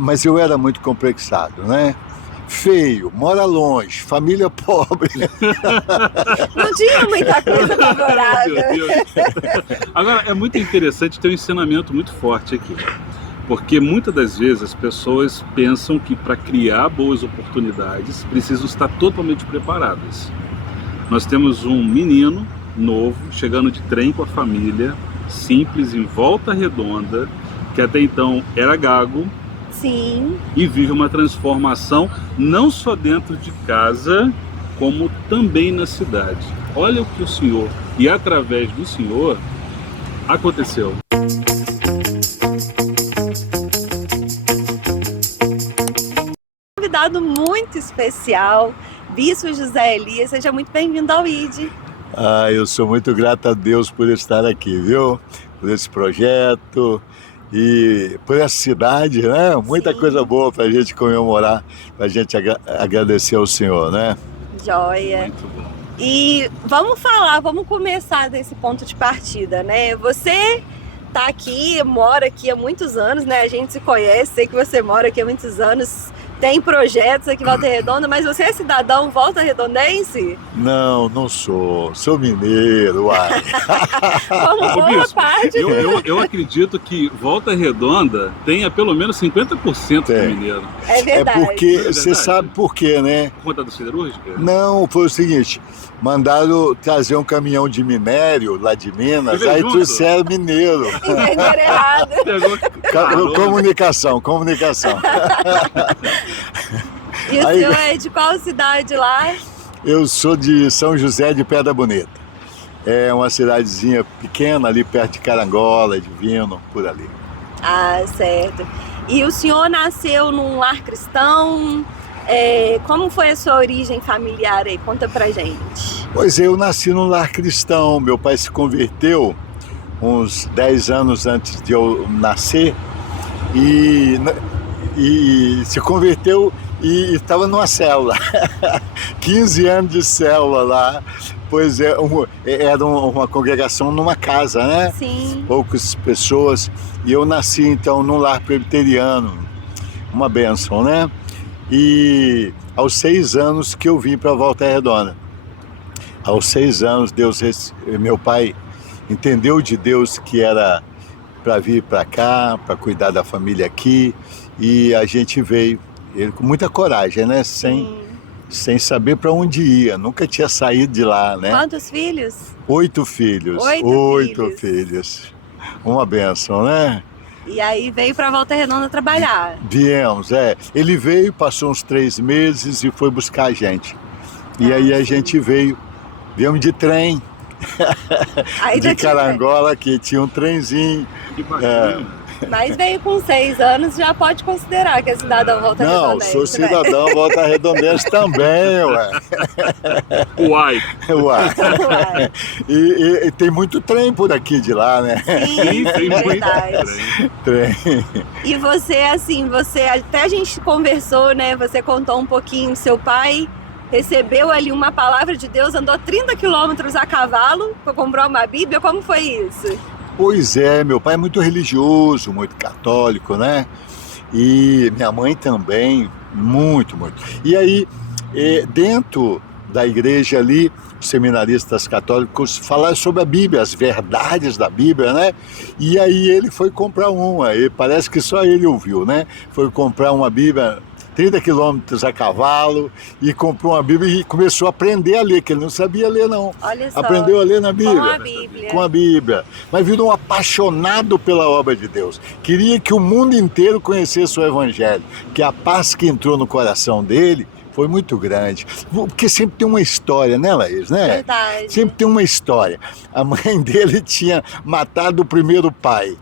Mas eu era muito complexado, né? Feio, mora longe, família pobre. Não tinha muita coisa Meu favorável. Deus. Agora, é muito interessante ter um ensinamento muito forte aqui. Porque muitas das vezes as pessoas pensam que para criar boas oportunidades precisam estar totalmente preparadas. Nós temos um menino novo chegando de trem com a família, simples, em Volta Redonda, que até então era gago Sim. e vive uma transformação não só dentro de casa, como também na cidade. Olha o que o senhor, e através do senhor, aconteceu. Convidado muito especial, Bispo José Elias, seja muito bem-vindo ao ID. Eu sou muito grato a Deus por estar aqui, viu? Por esse projeto e por essa cidade, né? Muita Sim. coisa boa para a gente comemorar, para a gente agradecer ao Senhor, né? Joia. Muito bom. E vamos começar desse ponto de partida, né? Você tá aqui, mora aqui há muitos anos, né? A gente se conhece, sei que você mora aqui há muitos anos, tem projetos aqui em Volta Redonda, mas você é cidadão volta-redondense? Não sou. Sou mineiro, uai. Como Ô, boa Bispo, parte. eu acredito que Volta Redonda tenha pelo menos 50% de Tem. mineiro. É É verdade. porque, verdade. você sabe por quê, né? Por conta da siderúrgica? Não, foi o seguinte, mandaram trazer um caminhão de minério lá de Minas, Você veio aí junto? trouxeram mineiro. Entenderam errado. Pegou carona. Comunicação. E o Aí- senhor é de qual cidade lá? Eu sou de São José de Pedra Bonita. É uma cidadezinha pequena ali perto de Carangola, Divino, por ali. Ah, certo. E o senhor nasceu num lar cristão? Como foi a sua origem familiar aí? Conta pra gente. Pois é, eu nasci num lar cristão. Meu pai se converteu uns 10 anos antes de eu nascer e se converteu e estava numa célula. 15 anos de célula lá. Pois é, era uma congregação numa casa, né? Sim. Poucas pessoas. E eu nasci então num lar presbiteriano. Uma bênção, né? E aos 6 anos que eu vim para Volta Redonda. Aos 6 anos, meu pai entendeu de Deus que era para vir para cá, para cuidar da família aqui, e a gente veio, ele com muita coragem, né? Sem saber para onde ia, nunca tinha saído de lá, né? Quantos filhos? 8 filhos. Oito filhos. Uma bênção, né? E aí veio pra Volta Redonda trabalhar. Viemos, Ele veio, passou uns 3 meses e foi buscar a gente. E aí a sim. gente viemos de trem, Aí de já tinha- Carangola, que tinha um trenzinho. Que bacana. Mas veio com 6 anos, já pode considerar que é cidadão Volta Não, Redondense, sou né? cidadão Volta Redondense também, ué. Uai. Ué. E tem muito trem por aqui de lá, né? Sim, tem muito verdade. trem. Trem. E você, assim, até a gente conversou, né? Você contou um pouquinho, seu pai recebeu ali uma palavra de Deus, andou 30 quilômetros a cavalo para comprar uma Bíblia. Como foi isso? Pois é, meu pai é muito religioso, muito católico, né? E minha mãe também, muito. E aí, dentro da igreja ali, os seminaristas católicos falaram sobre a Bíblia, as verdades da Bíblia, né? E aí ele foi comprar uma, e parece que só ele ouviu, né? Foi comprar uma Bíblia 30 quilômetros a cavalo e comprou uma Bíblia e começou a aprender a ler, que ele não sabia ler não. Olha só. Aprendeu a ler na Bíblia. Com a Bíblia. Com a Bíblia. Mas virou um apaixonado pela obra de Deus. Queria que o mundo inteiro conhecesse o Evangelho. Que a paz que entrou no coração dele foi muito grande. Porque sempre tem uma história, né, Laís? Né? Verdade. Sempre tem uma história. A mãe dele tinha matado o primeiro pai.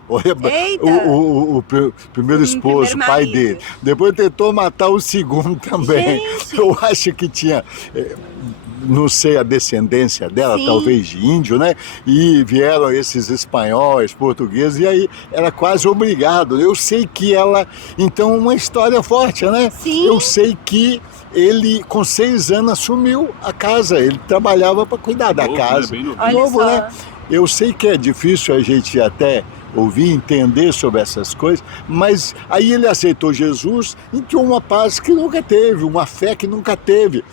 Eita! O primeiro esposo, primeiro o pai marido. dele. Depois tentou matar o segundo também. Gente! Eu acho que tinha... não sei a descendência dela, Sim. talvez de índio, né? E vieram esses espanhóis, portugueses, e aí era quase obrigado. Eu sei que ela... Então, uma história forte, né? Sim. Eu sei que ele, com 6 anos, assumiu a casa. Ele trabalhava para cuidar da Novo, né? casa. Bem novo. Olha Novo, só. né? Eu sei que é difícil a gente até ouvir, entender sobre essas coisas, mas aí ele aceitou Jesus e tinha uma paz que nunca teve, uma fé que nunca teve.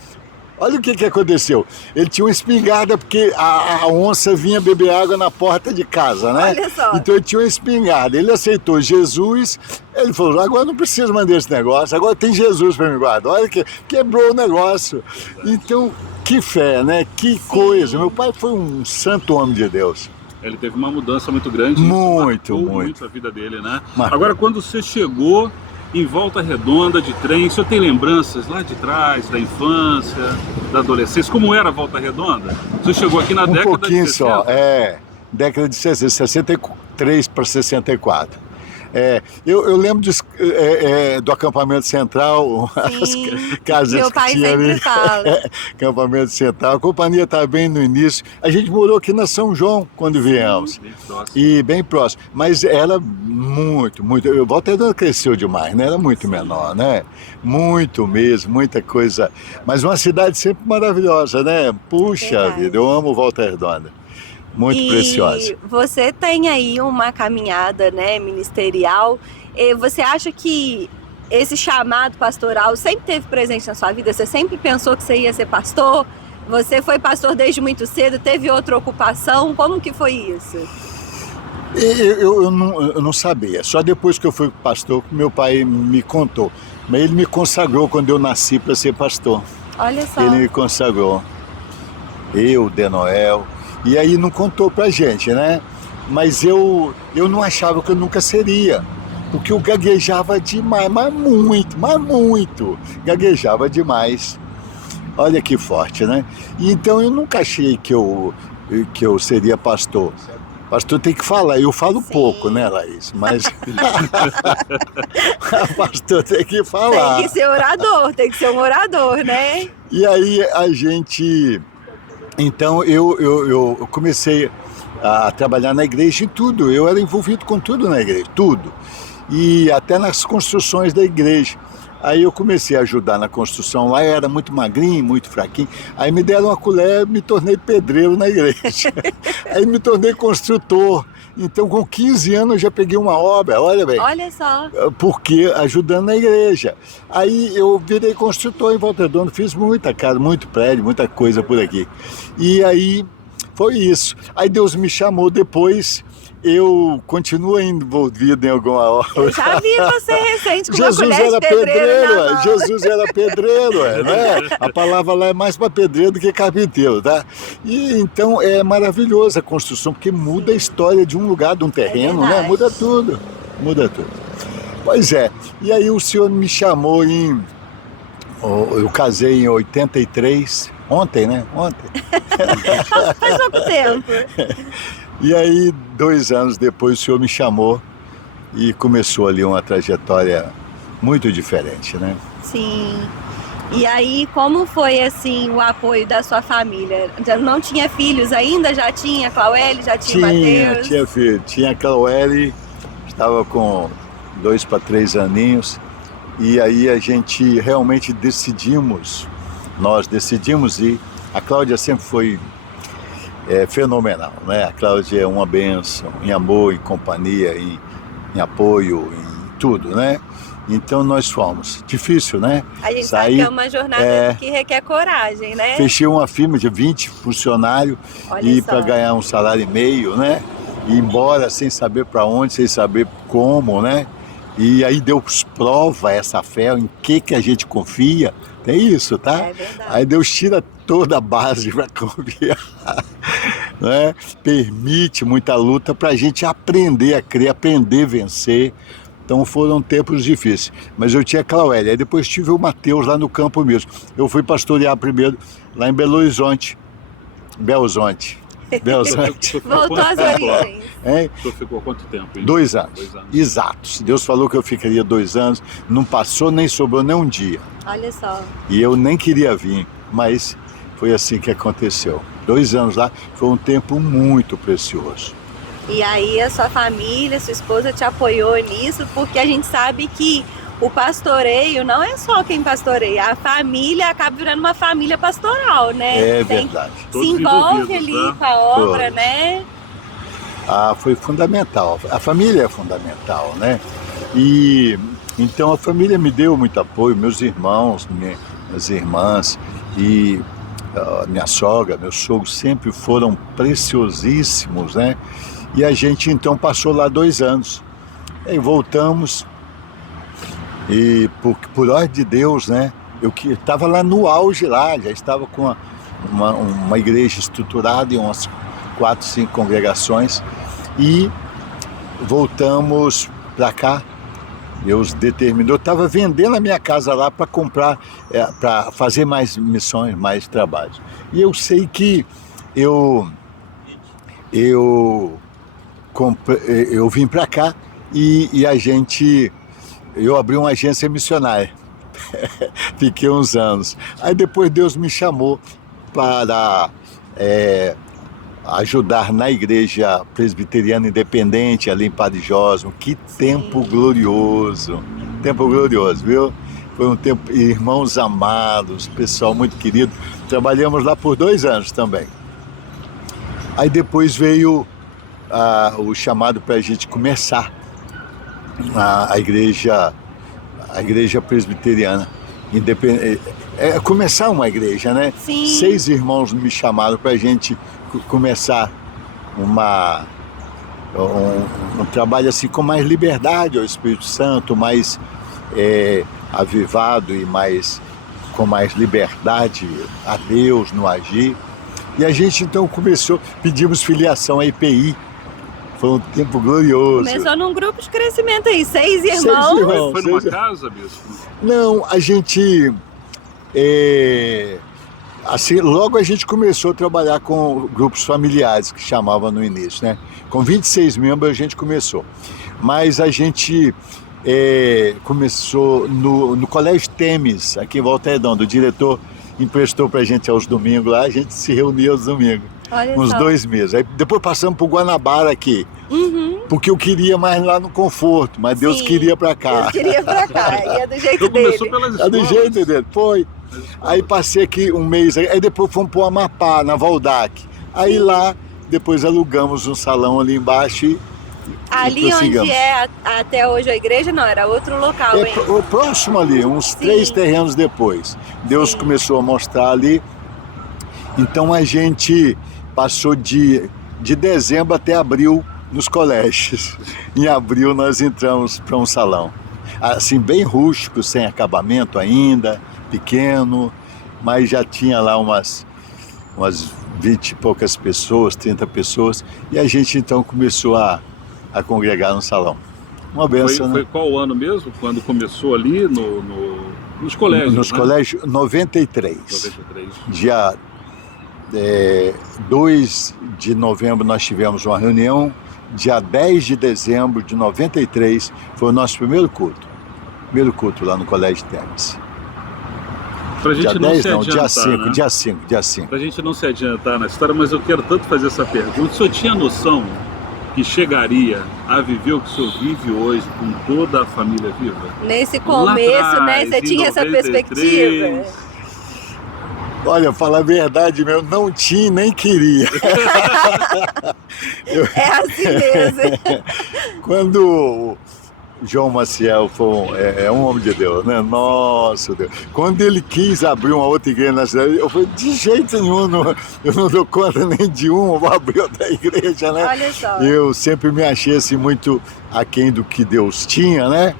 Olha o que aconteceu. Ele tinha uma espingarda porque a onça vinha beber água na porta de casa, né? Olha só. Então ele tinha uma espingarda. Ele aceitou Jesus, ele falou, agora não preciso mais desse negócio, agora tem Jesus para me guardar. Olha que quebrou o negócio. Então, que fé, né? Que coisa. Meu pai foi um santo homem de Deus. Ele teve uma mudança muito grande. Muito, marcou muito. a vida dele, né? Marcou. Agora, quando você chegou em Volta Redonda de trem, o senhor tem lembranças lá de trás, da infância, da adolescência? Como era a Volta Redonda? O senhor chegou aqui na década de 60? Um pouquinho só, década de 60, 63 para 64. Eu lembro do acampamento central, Sim, as casas meu que pai tinha sempre ali. fala. Acampamento central, a companhia estava bem no início. A gente morou aqui na São João quando viemos. Bem próximo. E bem próximo, mas era muito. Volta Redonda cresceu demais, né? Era muito menor, né? Muito mesmo, muita coisa. Mas uma cidade sempre maravilhosa, né? Puxa Verdade. vida, eu amo Volta Redonda. Muito preciosa. Você tem aí uma caminhada, né, ministerial. E você acha que esse chamado pastoral sempre teve presente na sua vida? Você sempre pensou que você ia ser pastor? Você foi pastor desde muito cedo? Teve outra ocupação? Como que foi isso? Eu não sabia. Só depois que eu fui pastor, meu pai me contou. Mas ele me consagrou quando eu nasci para ser pastor. Olha só. Ele me consagrou. Eu, Denoel. E aí não contou pra gente, né? Mas eu não achava que eu nunca seria. Porque eu gaguejava demais, mas muito. Gaguejava demais. Olha que forte, né? E então eu nunca achei que eu seria pastor. Pastor tem que falar, eu falo pouco, né, Laís? Mas pastor tem que falar. Tem que ser orador, tem que ser um orador, né? E aí a gente... Então eu comecei a trabalhar na igreja em tudo. Eu era envolvido com tudo na igreja, tudo. E até nas construções da igreja. Aí eu comecei a ajudar na construção lá, eu era muito magrinho, muito fraquinho. Aí me deram uma colher, me tornei pedreiro na igreja. Aí me tornei construtor. Então com 15 anos eu já peguei uma obra, olha bem. Olha só. Porque ajudando na igreja. Aí eu virei construtor em Volta Redonda, fiz muita casa, muito prédio, muita coisa por aqui. E aí foi isso. Aí Deus me chamou depois. Eu continuo envolvido em alguma obra. Eu já vi você recente com Jesus uma colher era de pedreiro na mão. Jesus era pedreiro, né? A palavra lá é mais para pedreiro do que carpinteiro, tá? E então é maravilhoso a construção, porque muda a história de um lugar, de um terreno, né? verdade. Muda tudo. Pois é, e aí o senhor me chamou eu casei em 83, ontem, né? Ontem. Faz pouco tempo. E aí, 2 anos depois, o senhor me chamou e começou ali uma trajetória muito diferente, né? Sim. E aí, como foi, assim, o apoio da sua família? Já não tinha filhos ainda? Já tinha Claueli? Já tinha Mateus? Tinha filho. Tinha a Claueli, estava com 2 para 3 aninhos. E aí a gente realmente nós decidimos ir. A Cláudia sempre foi fenomenal, né? A Cláudia é uma bênção em amor, em companhia, em apoio, em tudo, né? Então nós fomos. Difícil, né? A gente sabe que é uma jornada que requer coragem, né? Fechei uma firma de 20 funcionários e para ganhar um salário e meio, né? E ir embora sem saber para onde, sem saber como, né? E aí Deus prova essa fé, em que a gente confia. Tem isso, tá? É verdade. Aí Deus tira toda a base para confiar, né? Permite muita luta para a gente aprender a crer, aprender a vencer. Então foram tempos difíceis. Mas eu tinha a Claueli, aí depois tive o Mateus lá no campo mesmo. Eu fui pastorear primeiro lá em Belo Horizonte. Voltou às origens. Hein? O senhor ficou quanto tempo? Hein? 2 anos. 2 anos. Exatos. Deus falou que eu ficaria 2 anos. Não passou, nem sobrou nem um dia. Olha só. E eu nem queria vir, mas foi assim que aconteceu. 2 anos lá foi um tempo muito precioso. E aí a sua família, sua esposa te apoiou nisso, porque a gente sabe que o pastoreio não é só quem pastoreia, a família acaba virando uma família pastoral, né? É verdade. Se envolve ali né? com a obra, né? foi fundamental. A família é fundamental, né? E então a família me deu muito apoio, meus irmãos, minhas irmãs e minha sogra, meu sogro sempre foram preciosíssimos, né? E a gente então passou lá 2 anos. Aí voltamos e por ordem de Deus, né? Eu que estava lá no auge lá, já estava com uma igreja estruturada em umas 4, 5 congregações e voltamos para cá. Deus determinou, eu estava vendendo a minha casa lá para comprar, para fazer mais missões, mais trabalhos. E eu sei que eu vim para cá e eu abri uma agência missionária. Fiquei uns anos. Aí depois Deus me chamou para ajudar na igreja presbiteriana independente ali em Padre Jósimo. Que tempo glorioso, viu? Foi um tempo, irmãos amados, pessoal muito querido. Trabalhamos lá por 2 anos também. Aí depois veio o chamado para a gente começar a igreja presbiteriana independente. Começar uma igreja, né? Sim. 6 irmãos me chamaram para a gente começar um trabalho assim com mais liberdade ao Espírito Santo, mais avivado e com mais liberdade a Deus no agir. E a gente então pedimos filiação à IPI. Foi um tempo glorioso. Começou num grupo de crescimento aí, 6 irmãos. Foi numa casa, bispo? Não, a gente... assim, logo a gente começou a trabalhar com grupos familiares, que chamava no início, né? Com 26 membros a gente começou. Mas a gente começou no Colégio Temes, aqui em Volta Redonda. O diretor emprestou pra gente aos domingos lá, a gente se reunia aos domingos. Olha uns só. 2 meses. Aí depois passamos pro Guanabara aqui. Uhum. Porque eu queria mais lá no conforto, mas Deus Sim, queria pra cá. Deus queria pra cá, e é do jeito Então começou dele. pelas É do escolas. jeito dele, foi. Aí passei aqui um mês, aí depois fomos pro Amapá, na Valdac. Aí lá, depois alugamos um salão ali embaixo e Ali onde prossigamos. até hoje a igreja, não, era outro local, hein? O próximo ali, uns 3 terrenos depois. Deus começou a mostrar ali. Então a gente passou de dezembro até abril nos colégios. Em abril nós entramos para um salão. Assim, bem rústico, sem acabamento ainda, pequeno, mas já tinha lá umas 20 e poucas pessoas, 30 pessoas, e a gente então começou a congregar no salão. Uma benção, né? Foi qual ano mesmo? Quando começou ali nos colégios, Nos né? colégios, 93. 93. Dia 2 de novembro nós tivemos uma reunião, dia 10 de dezembro de 93 foi o nosso primeiro culto lá no Colégio Temes. Pra gente Dia não 10 se não, adiantar, dia 5, né? dia 5. Pra gente não se adiantar na história, mas eu quero tanto fazer essa pergunta. O senhor tinha noção que chegaria a viver o que o senhor vive hoje com toda a família viva? Nesse começo, Lá né? atrás, Você em tinha essa 93. perspectiva? Olha, falar a verdade mesmo, não tinha e nem queria. É assim mesmo. Quando o João Maciel foi um homem de Deus, né? Nossa Deus. Quando ele quis abrir uma outra igreja na cidade, eu falei, de jeito nenhum, eu não dou conta nem de eu vou abrir outra igreja, né? Olha só. Eu sempre me achei assim muito aquém do que Deus tinha, né?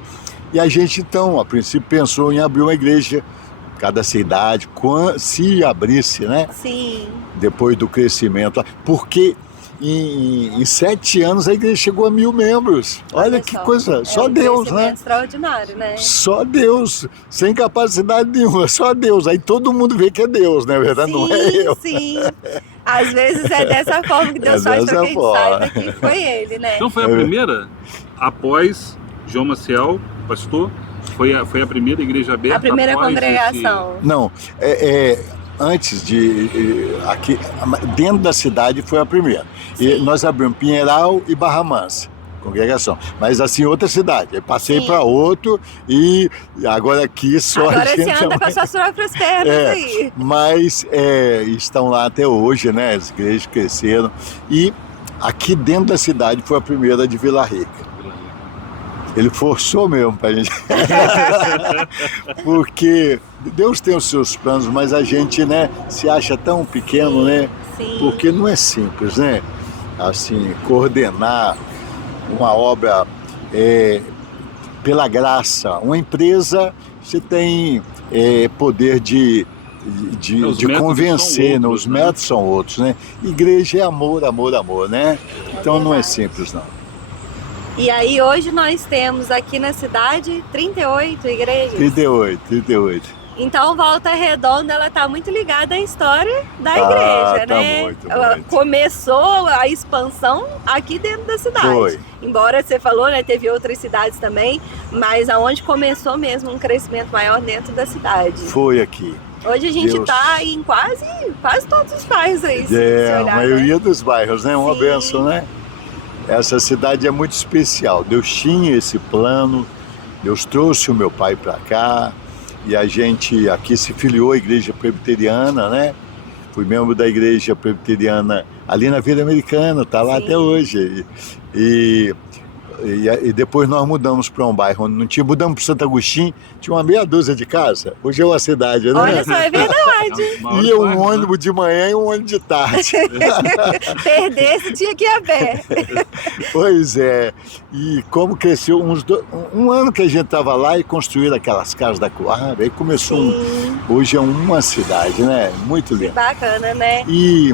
E a gente então, a princípio, pensou em abrir uma igreja cada cidade, se abrisse, né? Sim. Depois do crescimento, porque em 7 anos a igreja chegou a 1.000 membros. Olha que só. coisa, só Deus, Um né? crescimento extraordinário, né? Só Deus, sem capacidade nenhuma, só Deus. Aí todo mundo vê que é Deus, né? Na verdade, não é eu. Sim. Às vezes é dessa forma que Deus faz para que a gente saiba que foi ele, né? Então foi a primeira, após João Maciel, pastor, foi a primeira igreja aberta. A primeira após congregação. Não, antes aqui, dentro da cidade foi a primeira. E nós abrimos Pinheiral e Barra Mansa, congregação. Mas assim, outra cidade. Eu passei para outro e agora aqui só Agora a gente... você anda com as suas próprias pernas aí. Mas estão lá até hoje, né? As igrejas cresceram. E aqui dentro da cidade foi a primeira de Vila Rica. Ele forçou mesmo pra gente. Porque Deus tem os seus planos, mas a gente, né, se acha tão pequeno, né? Sim. Porque não é simples, né? Assim, coordenar uma obra pela graça. Uma empresa, você tem poder de convencer, né? Os métodos são outros, né? Igreja é amor, amor, amor, né? Então não é simples, não. E aí hoje nós temos aqui na cidade 38 igrejas. 38. Então Volta Redonda, ela tá muito ligada à história da igreja, tá né? muito. Começou a expansão aqui dentro da cidade. Foi. Embora você falou, né, teve outras cidades também, mas aonde começou mesmo um crescimento maior dentro da cidade. Foi aqui. Hoje a gente Deus. tá em quase todos os bairros aí, se A olhar, maioria né? dos bairros, né? Uma Sim. bênção, né? Essa cidade é muito especial. Deus tinha esse plano, Deus trouxe o meu pai para cá e a gente aqui se filiou à Igreja Presbiteriana, né? Fui membro da Igreja Presbiteriana ali na Vila Americana, tá lá Sim. até hoje. E depois nós mudamos para um bairro onde não tinha, mudamos para Santo Agostinho, tinha uma meia dúzia de casa. Hoje é uma cidade, né? Olha só, é verdade. Ia um ônibus de manhã e um ônibus de tarde. Perdesse, tinha que ir a pé. Pois é. E como cresceu um ano que a gente estava lá e construíram aquelas casas da Coab, aí começou. Sim. Hoje é uma cidade, né? Muito Que lindo. bacana, né? E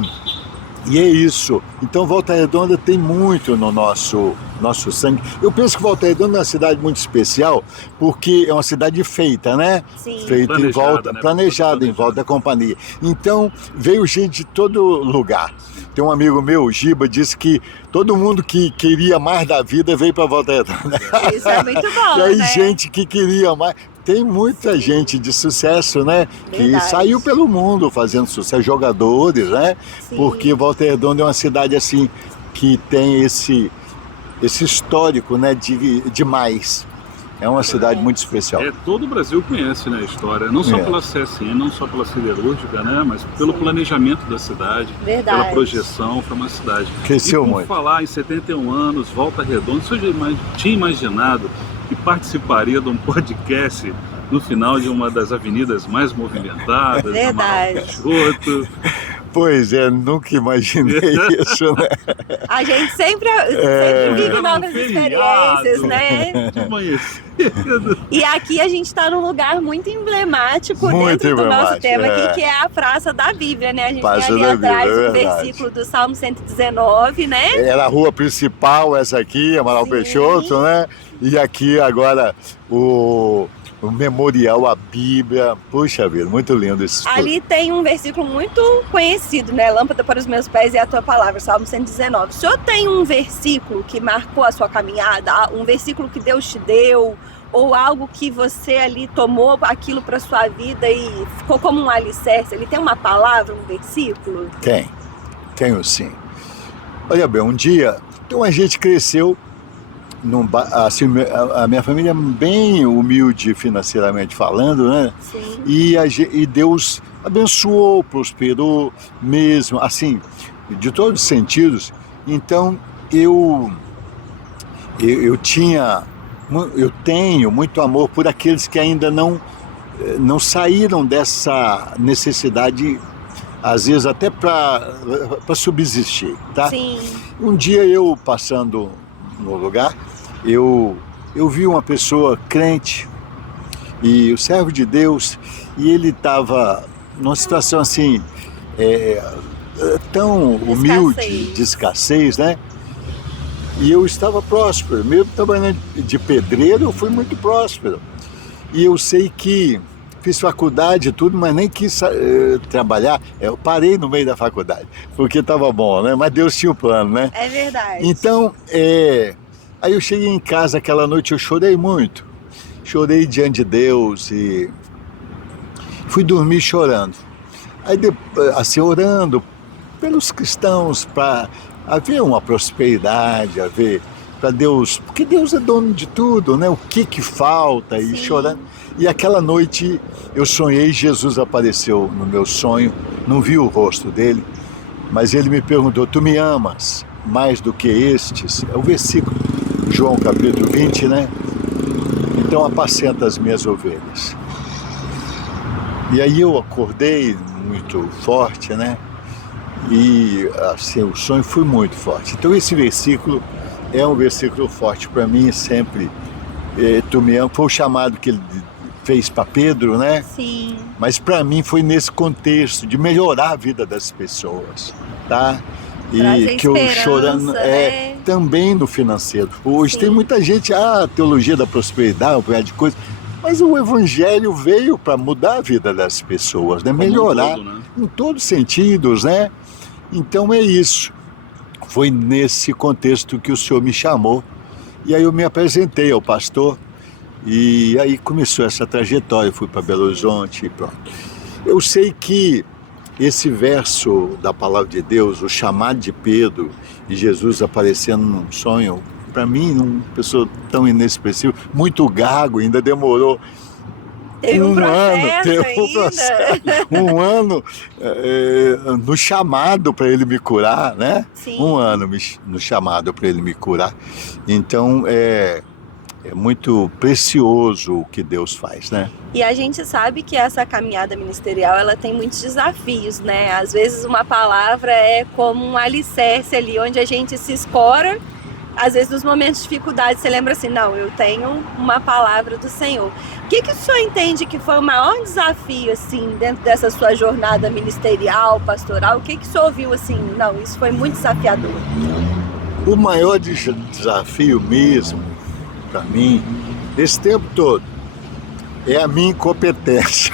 é isso. Então Volta Redonda tem muito no nosso sangue. Eu penso que Volta Redonda é uma cidade muito especial porque é uma cidade feita, né? Sim. Feita em volta, né? planejada em volta da companhia. Então veio gente de todo lugar. Tem um amigo meu, Giba, disse que todo mundo que queria mais da vida veio para Volta Redonda. Isso é muito bom, E aí né? gente que queria mais. Tem muita gente de sucesso, né? Que Verdade. saiu pelo mundo fazendo sucesso, jogadores, né? Sim. Porque Volta Redonda é uma cidade assim que tem esse histórico, né? De mais. É uma cidade muito especial. Todo o Brasil conhece, né, a história, não só pela CSN, não só pela siderúrgica, né, mas pelo planejamento da cidade, Verdade. pela projeção para uma cidade. Cresceu e por muito. falar em 71 anos, Volta Redonda, você já tinha imaginado que participaria de um podcast no final de uma das avenidas mais movimentadas, Verdade. Amaral Peixoto? Pois é, nunca imaginei isso, né? A gente sempre vive novas experiências, né? De manhã cedo. E aqui a gente está num lugar muito emblemático Muito dentro do nosso emblemático, tema é. aqui, que é a Praça da Bíblia, né? A gente Praça tem da ali atrás Bíblia, é um verdade. versículo do Salmo 119, né? Era a rua principal, essa aqui, Amaral Sim. Peixoto, né? E aqui agora o memorial, a Bíblia. Puxa vida, muito lindo isso. Ali tem um versículo muito conhecido, né? Lâmpada para os meus pés e a tua palavra, Salmo 119. O senhor tem um versículo que marcou a sua caminhada? Um versículo que Deus te deu? Ou algo que você ali tomou aquilo para sua vida e ficou como um alicerce? Ele tem uma palavra, um versículo? Tenho sim. Olha bem, um dia, então a gente cresceu, assim, a minha família é bem humilde financeiramente falando, né? Sim. E Deus abençoou, prosperou mesmo, assim, de todos os sentidos. Então eu tenho muito amor por aqueles que ainda não saíram dessa necessidade, às vezes até para subsistir, tá? Sim. Um dia eu passando no lugar, eu vi uma pessoa crente e o servo de Deus, e ele estava numa situação assim tão humilde, de escassez, né? E eu estava próspero, mesmo trabalhando de pedreiro, eu fui muito próspero. E eu sei que fiz faculdade e tudo, mas nem quis trabalhar. Eu parei no meio da faculdade, porque estava bom, né? Mas Deus tinha o plano, né? É verdade. Então, aí eu cheguei em casa aquela noite, eu chorei muito. Chorei diante de Deus e fui dormir chorando. Aí, assim, orando pelos cristãos, para haver uma prosperidade, para Deus, porque Deus é dono de tudo, né? O que falta, e Sim. chorando. E aquela noite eu sonhei, Jesus apareceu no meu sonho, não vi o rosto dele, mas ele me perguntou: tu me amas? mais do que estes, é o versículo, João capítulo 20, né? Então apacenta as minhas ovelhas. E aí eu acordei muito forte, né? E assim, o sonho foi muito forte. Então esse versículo é um versículo forte para mim sempre. Tu me ama, foi o chamado que ele fez para Pedro, né? Sim. Mas para mim foi nesse contexto de melhorar a vida das pessoas, tá? Trazer E que eu chorando né? também no financeiro. Hoje Sim. tem muita gente, teologia da prosperidade, um punhado de coisa, mas o evangelho veio para mudar a vida das pessoas, né? Melhorar Todo, né? em todos os sentidos, né? Então é isso. Foi nesse contexto que o Senhor me chamou. E aí eu me apresentei ao pastor. E aí começou essa trajetória. Eu fui para Belo Horizonte e pronto. Eu sei que esse verso da palavra de Deus, o chamado de Pedro e Jesus aparecendo num sonho, para mim, uma pessoa tão inexpressiva, muito gago, ainda demorou Teve um um ano no chamado para ele me curar, né? Sim. Um ano no chamado para ele me curar. Então é muito precioso o que Deus faz, né? E a gente sabe que essa caminhada ministerial, ela tem muitos desafios, né? Às vezes uma palavra é como um alicerce ali, onde a gente se escora. Às vezes nos momentos de dificuldade você lembra assim, não, eu tenho uma palavra do Senhor. O que o senhor entende que foi o maior desafio, assim, dentro dessa sua jornada ministerial, pastoral? O que o senhor ouviu assim, não, isso foi muito desafiador? O maior desafio mesmo, para mim, esse tempo todo, é a minha incompetência,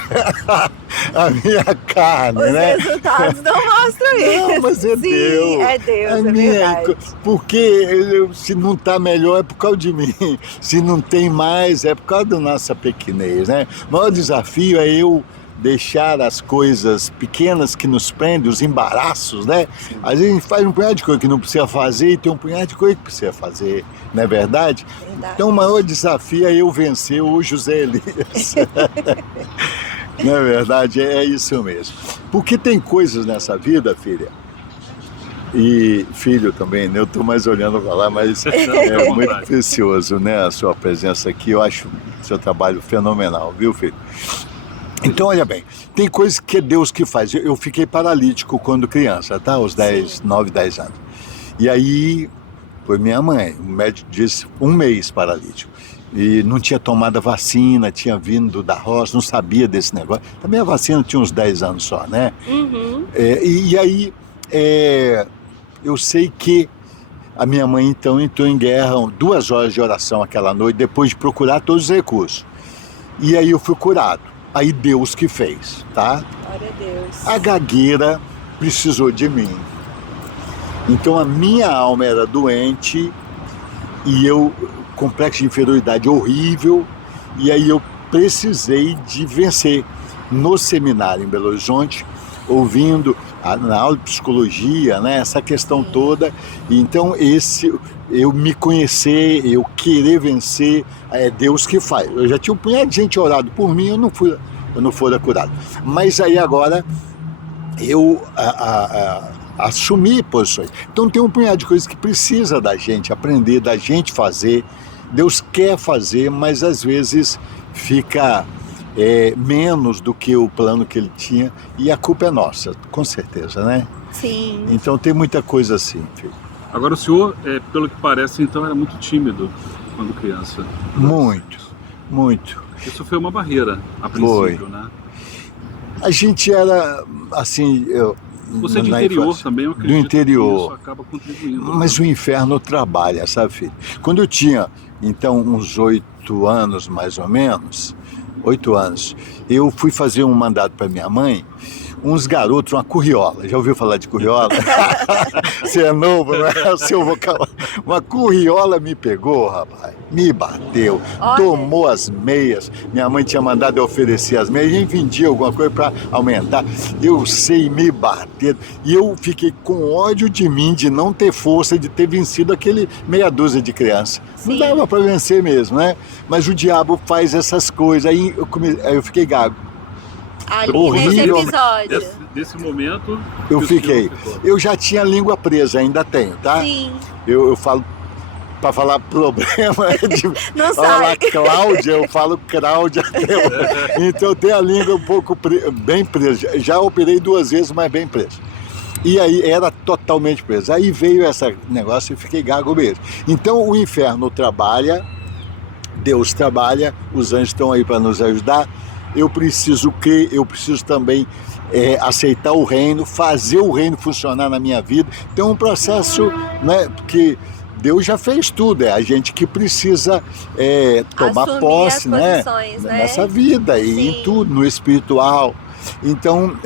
a minha carne, Os né? resultados não mostram isso. Não, mas é Sim, Deus. é Deus, A é minha, verdade. porque se não está melhor é por causa de mim, se não tem mais é por causa da nossa pequenez, né? O maior desafio é eu deixar as coisas pequenas que nos prendem, os embaraços, né? Às vezes a gente faz um punhado de coisa que não precisa fazer e tem um punhado de coisa que precisa fazer, não é verdade? Verdade. Então o maior desafio é eu vencer o José Elias. Não é verdade? É isso mesmo. Porque tem coisas nessa vida, filha, e filho também, né? Eu estou mais olhando para lá, mas é muito precioso, né? A sua presença aqui, eu acho o seu trabalho fenomenal, viu, filho? Então, olha bem, tem coisas que é Deus que faz. Eu fiquei paralítico quando criança, tá? Aos 9, 10 anos. E aí, foi minha mãe, o médico disse 1 mês paralítico. E não tinha tomado a vacina, tinha vindo da roça, não sabia desse negócio. Também a vacina tinha uns 10 anos só, né? Uhum. E aí, eu sei que a minha mãe então entrou em guerra, 2 horas de oração aquela noite, depois de procurar todos os recursos. E aí eu fui curado. Aí Deus que fez, tá? Glória a Deus. A gagueira precisou de mim. Então a minha alma era doente e eu, complexo de inferioridade horrível, e aí eu precisei de vencer. No seminário em Belo Horizonte, ouvindo na aula de psicologia, né, essa questão toda. Então eu me conhecer, eu querer vencer, é Deus que faz. Eu já tinha um punhado de gente orado por mim, eu não fui curado. Mas aí agora eu assumi posições. Então tem um punhado de coisas que precisa da gente aprender, da gente fazer. Deus quer fazer, mas às vezes fica menos do que o plano que ele tinha, e a culpa é nossa, com certeza, né? Sim. Então tem muita coisa assim, filho. Agora o senhor, pelo que parece, então era muito tímido quando criança. Muito, muito. Isso foi uma barreira a princípio, né? A gente era, assim... Você é de interior também, eu acredito do interior. Que isso acaba contribuindo. Mas o inferno trabalha, sabe, filho? Quando eu tinha, então, uns 8 anos, mais ou menos, 8 anos, eu fui fazer um mandado para minha mãe, uns garotos, uma curriola. Já ouviu falar de curriola? Você é novo, não é? O seu vocabulário. Uma curriola me pegou, rapaz, me bateu, Olha. Tomou as meias. Minha mãe tinha mandado eu oferecer as meias, a gente vendia alguma coisa para aumentar. Eu sei, me bater. E eu fiquei com ódio de mim, de não ter força, de ter vencido aquele meia dúzia de criança. Não Sim. dava para vencer mesmo, né? Mas o diabo faz essas coisas. Aí eu fiquei gago. Ali Horrível. nesse episódio. Desse momento Eu que o senhor fiquei. ficou. Eu já tinha a língua presa, ainda tenho, tá? Sim, Eu falo, para falar problema, não falar sai. Cláudia, eu falo Cláudia até hoje. Então eu tenho a língua um pouco bem presa. Já operei 2 vezes, mas bem presa. E aí era totalmente preso. Aí veio esse negócio e fiquei gago mesmo. Então o inferno trabalha, Deus trabalha, os anjos estão aí para nos ajudar. Eu preciso crer, eu preciso também aceitar o reino, fazer o reino funcionar na minha vida. Tem um processo, né, porque Deus já fez tudo, é a gente que precisa tomar Assumir posse, as né, posições, né? nessa vida e Sim. em tudo, no espiritual. Então,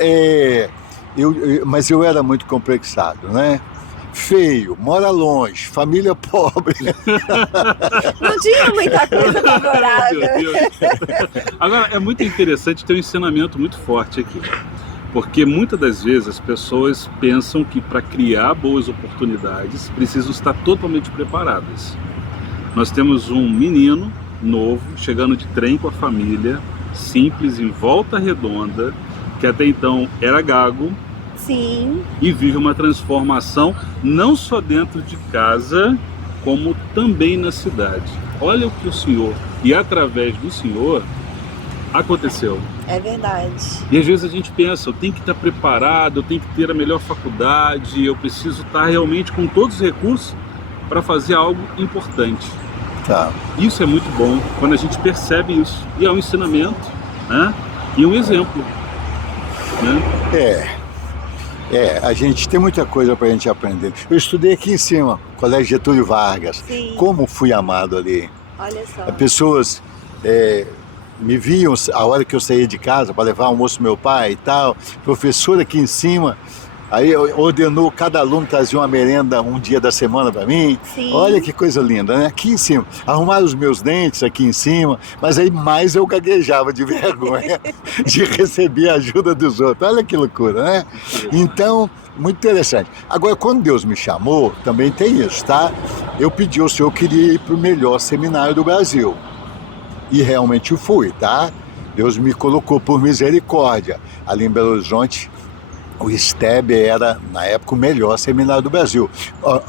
mas eu era muito complexado, né? Feio, mora longe, família pobre. Não tinha muita coisa Meu favorável. Deus. Agora, é muito interessante ter um ensinamento muito forte aqui. Porque muitas das vezes as pessoas pensam que para criar boas oportunidades precisam estar totalmente preparadas. Nós temos um menino novo chegando de trem com a família, simples, em Volta Redonda, que até então era gago Sim, e vive uma transformação não só dentro de casa, como também na cidade. Olha o que o senhor, e através do senhor, aconteceu. é verdade. E às vezes a gente pensa, eu tenho que estar preparado, eu tenho que ter a melhor faculdade, eu preciso estar realmente com todos os recursos para fazer algo importante. Tá. Isso é muito bom quando a gente percebe isso. E é um ensinamento, né? E um exemplo, né? A gente tem muita coisa para a gente aprender. Eu estudei aqui em cima, Colégio Getúlio Vargas. Sim, Como fui amado ali. olha só. As pessoas me viam a hora que eu saía de casa para levar almoço pro meu pai e tal. Professor aqui em cima, aí ordenou cada aluno trazer uma merenda um dia da semana para mim. Sim. Olha que coisa linda, né? Aqui em cima. Arrumaram os meus dentes aqui em cima, mas aí mais eu gaguejava de vergonha de receber a ajuda dos outros. Olha que loucura, né? Então, muito interessante. Agora, quando Deus me chamou, também tem isso, tá? Eu pedi ao Senhor, eu queria ir para o melhor seminário do Brasil. E realmente eu fui, tá? Deus me colocou por misericórdia. Ali em Belo Horizonte, o STEB era, na época, o melhor seminário do Brasil.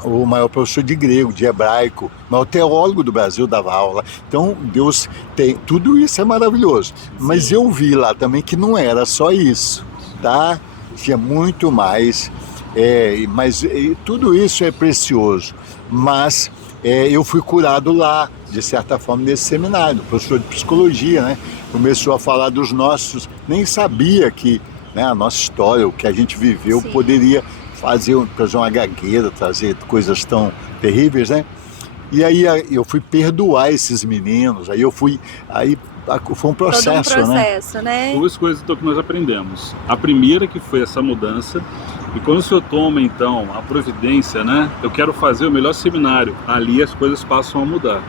O maior professor de grego, de hebraico, o maior teólogo do Brasil dava aula. Então, Deus tem... Tudo isso é maravilhoso. Mas eu vi lá também que não era só isso, tá? Tinha muito mais. Mas tudo isso é precioso. Mas eu fui curado lá, de certa forma, nesse seminário. O professor de psicologia, né? Começou a falar dos nossos... Nem sabia que, né, a nossa história, o que a gente viveu, Sim. poderia trazer uma gagueira, trazer coisas tão terríveis, né? E aí eu fui perdoar esses meninos, aí foi um processo, Todo um processo, né? 2 coisas então que nós aprendemos. A primeira que foi essa mudança, e quando o senhor toma então a providência, né? Eu quero fazer o melhor seminário, ali as coisas passam a mudar.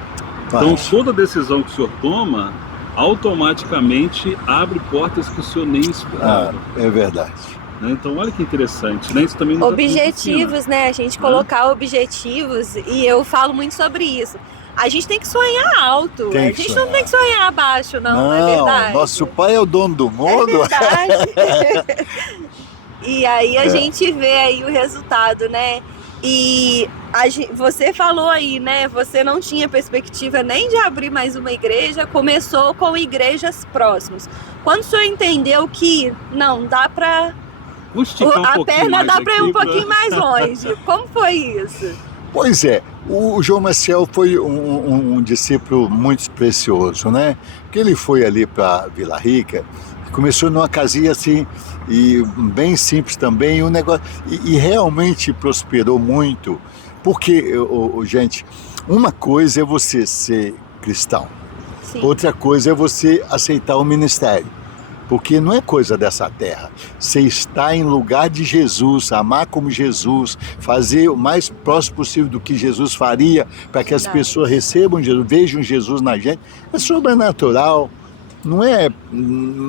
Então toda decisão que o senhor toma, automaticamente abre portas que o senhor nem esperava. É verdade. Né? Então olha que interessante, né? Isso também nos Objetivos, né? A gente colocar objetivos, e eu falo muito sobre isso. A gente tem que sonhar alto, Tem a que gente sonhar. não tem que sonhar baixo, não é verdade? Nosso pai é o dono do mundo. É verdade. E aí a gente vê aí o resultado, né? E você falou aí, né? Você não tinha perspectiva nem de abrir mais uma igreja, começou com igrejas próximas. Quando o senhor entendeu que não dá pra... Vou esticar um a pouquinho perna mais dá pra ir aqui um pouquinho mais longe. Como foi isso? Pois é, o João Maciel foi um discípulo muito precioso, né? Porque ele foi ali para Vila Rica, começou numa casinha assim, e bem simples também, e realmente prosperou muito, porque, gente, uma coisa é você ser cristão, Sim. outra coisa é você aceitar o ministério. Porque não é coisa dessa terra. Você está em lugar de Jesus, amar como Jesus, fazer o mais próximo possível do que Jesus faria para que as pessoas recebam Jesus, vejam Jesus na gente. É sobrenatural. Não é...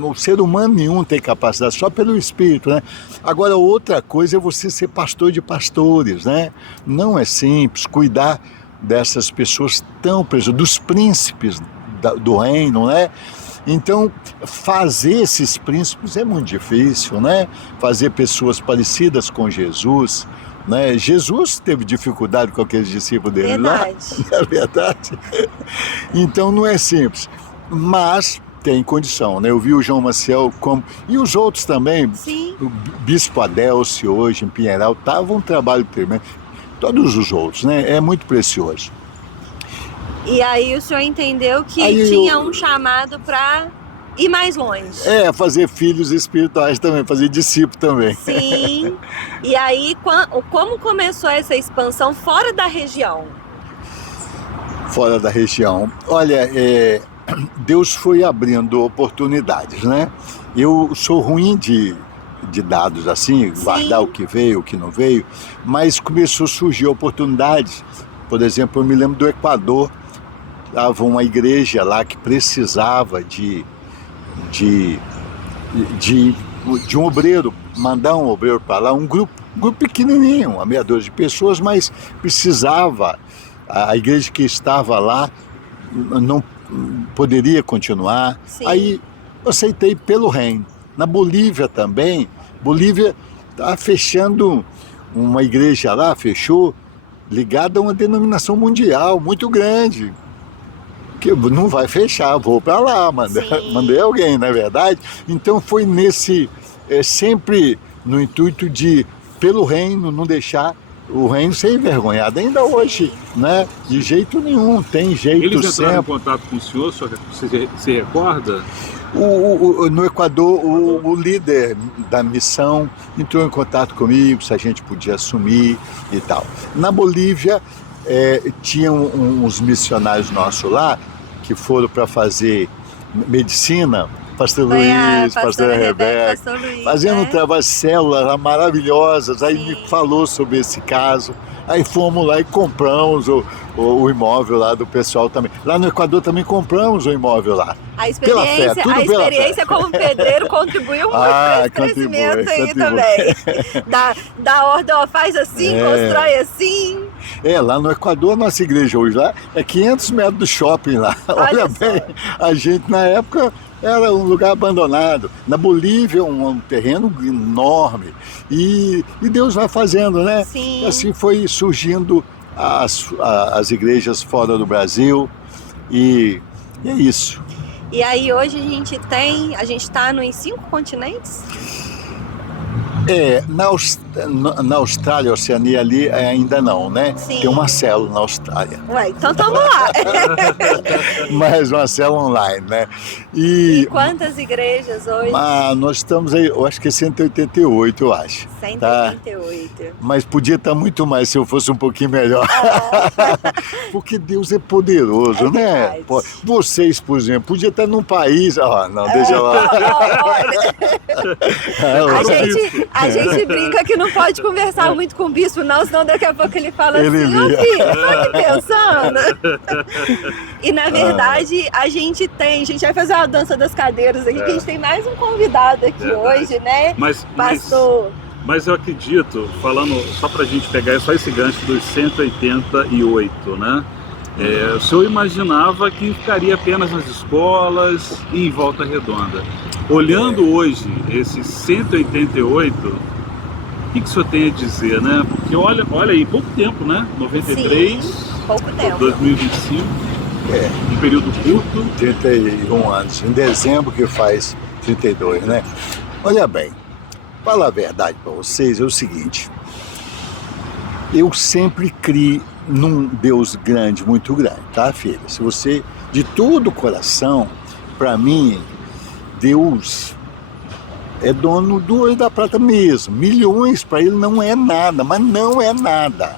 O ser humano nenhum tem capacidade, só pelo Espírito, né? Agora, outra coisa é você ser pastor de pastores, né? Não é simples cuidar dessas pessoas tão presas, dos príncipes do reino, né? Então, fazer esses príncipes é muito difícil, né? Fazer pessoas parecidas com Jesus, né? Jesus teve dificuldade com aqueles discípulos dele Verdade. lá, na verdade. Então, não é simples, mas tem condição, né? Eu vi o João Maciel como... E os outros também, Sim. o Bispo Adelcio hoje em Pinheiral, estava um trabalho tremendo. Todos os outros, né? É muito precioso. E aí o senhor entendeu que Aí tinha um chamado para ir mais longe. Fazer filhos espirituais também, fazer discípulo também. Sim. E aí, como começou essa expansão fora da região? Fora da região. Olha, Deus foi abrindo oportunidades, né? Eu sou ruim de dados assim, guardar o que veio, o que não veio, mas começou a surgir oportunidades. Por exemplo, eu me lembro do Equador, estava uma igreja lá que precisava de um obreiro, mandar um obreiro para lá, um grupo pequenininho, uma meia dúzia de pessoas, mas precisava, a igreja que estava lá não poderia continuar. Sim. Aí eu aceitei pelo reino. Na Bolívia também, Bolívia está fechando uma igreja lá, fechou, ligada a uma denominação mundial muito grande, que não vai fechar, vou para lá, mandei alguém, não é verdade? Então foi sempre no intuito de, pelo reino, não deixar o reino ser envergonhado, ainda hoje, né? De jeito nenhum, tem jeito Eles entraram em sempre. contato com o senhor, você se recorda? No Equador, o líder da missão entrou em contato comigo, se a gente podia assumir e tal. Na Bolívia, tinham uns missionários nossos lá, que foram para fazer medicina, pastor Luiz, pastora Rebeca, pastor Luiz, fazendo um trabalho, células lá maravilhosas, aí me falou sobre esse caso, aí fomos lá e compramos o imóvel lá do pessoal também. Lá no Equador também compramos o imóvel lá. A experiência como pedreiro contribuiu muito para esse crescimento aí também. Da ordem, ó, faz assim, constrói assim. Lá no Equador, nossa igreja hoje lá é 500 metros do shopping lá. Olha bem, a gente na época era um lugar abandonado. Na Bolívia, um terreno enorme. E Deus vai fazendo, né? Sim. E assim foi surgindo as igrejas fora do Brasil. E é isso. E aí hoje a gente está em 5 continentes? Na Austrália, Oceania ali ainda não, né? Sim. Tem uma célula na Austrália. Ué, então estamos lá. Mas uma célula online, né? E quantas igrejas hoje? Nós estamos aí, eu acho que é 188, eu acho. 188. Tá? Mas podia estar muito mais se eu fosse um pouquinho melhor. Porque Deus é poderoso, né? Vocês, por exemplo, podiam estar num país... não, deixa lá. A gente brinca que não pode conversar muito com o bispo, não, senão daqui a pouco ele fala assim, ô filho, tô aqui pensando. E na verdade, a gente vai fazer uma dança das cadeiras aqui, que a gente tem mais um convidado aqui hoje, né? Pastor. Mas eu acredito, falando, só pra gente pegar só esse gancho dos 188, né? O senhor imaginava que ficaria apenas nas escolas e em Volta Redonda. Olhando hoje esses 188, o que o senhor tem a dizer, né? Porque olha aí, pouco tempo, né? 93, sim, pouco tempo. 2025, um período curto. 31 anos, em dezembro que faz 32, né? Olha bem, falar a verdade para vocês é o seguinte, eu sempre criei num Deus grande, muito grande, tá, filha? Se você, de todo o coração, para mim, Deus é dono do ouro e da prata mesmo. Milhões para ele não é nada, mas não é nada.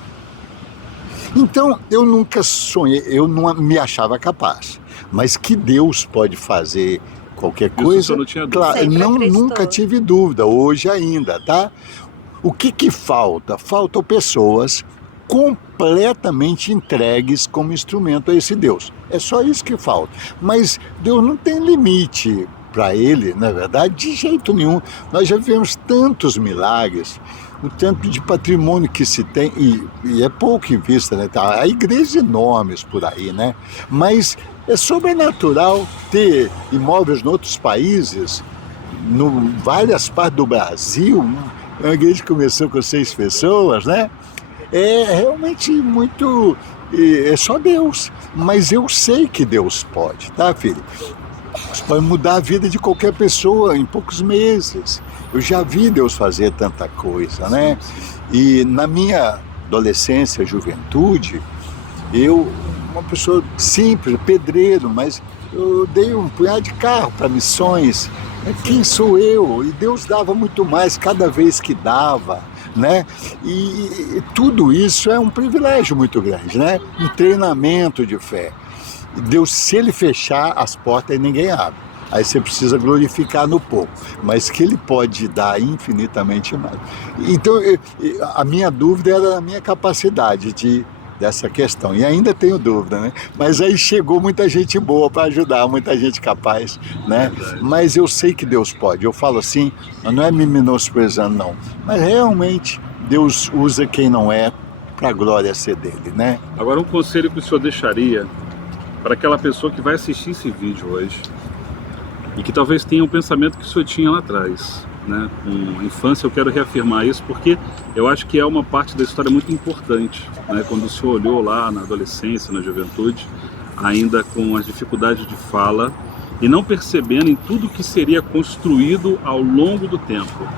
Então, eu nunca sonhei, eu não me achava capaz. Mas que Deus pode fazer qualquer coisa, não tinha dúvida. claro, nunca tive dúvida, hoje ainda, tá? O que falta? Faltam pessoas completamente entregues como instrumento a esse Deus. É só isso que falta. Mas Deus não tem limite para ele, na verdade, de jeito nenhum. Nós já vivemos tantos milagres. o tanto de patrimônio que se tem, e é pouco em vista, né? Há igrejas enormes por aí, né? Mas é sobrenatural ter imóveis em outros países, em várias partes do Brasil. É uma igreja que começou com 6 pessoas, né? É realmente muito... É só Deus. Mas eu sei que Deus pode, tá, filho? Deus pode mudar a vida de qualquer pessoa em poucos meses. Eu já vi Deus fazer tanta coisa, né? E na minha adolescência, juventude, eu, uma pessoa simples, pedreiro, mas eu dei um punhado de carro para missões. Quem sou eu? E Deus dava muito mais cada vez que dava, né? E tudo isso é um privilégio muito grande, né? Um treinamento de fé. Deus, se Ele fechar as portas, ninguém abre. Aí você precisa glorificar no pouco, mas que Ele pode dar infinitamente mais. Então, a minha dúvida era a minha capacidade dessa questão, e ainda tenho dúvida, né? Mas aí chegou muita gente boa para ajudar, muita gente capaz, né? Mas eu sei que Deus pode, eu falo assim, não é me menosprezando não, mas realmente Deus usa quem não é para a glória ser dele, né? Agora, um conselho que o senhor deixaria para aquela pessoa que vai assistir esse vídeo hoje e que talvez tenha um pensamento que o senhor tinha lá atrás, né? Com a infância, eu quero reafirmar isso porque eu acho que é uma parte da história muito importante, né? Quando o senhor olhou lá na adolescência, na juventude, ainda com as dificuldades de fala e não percebendo em tudo que seria construído ao longo do tempo.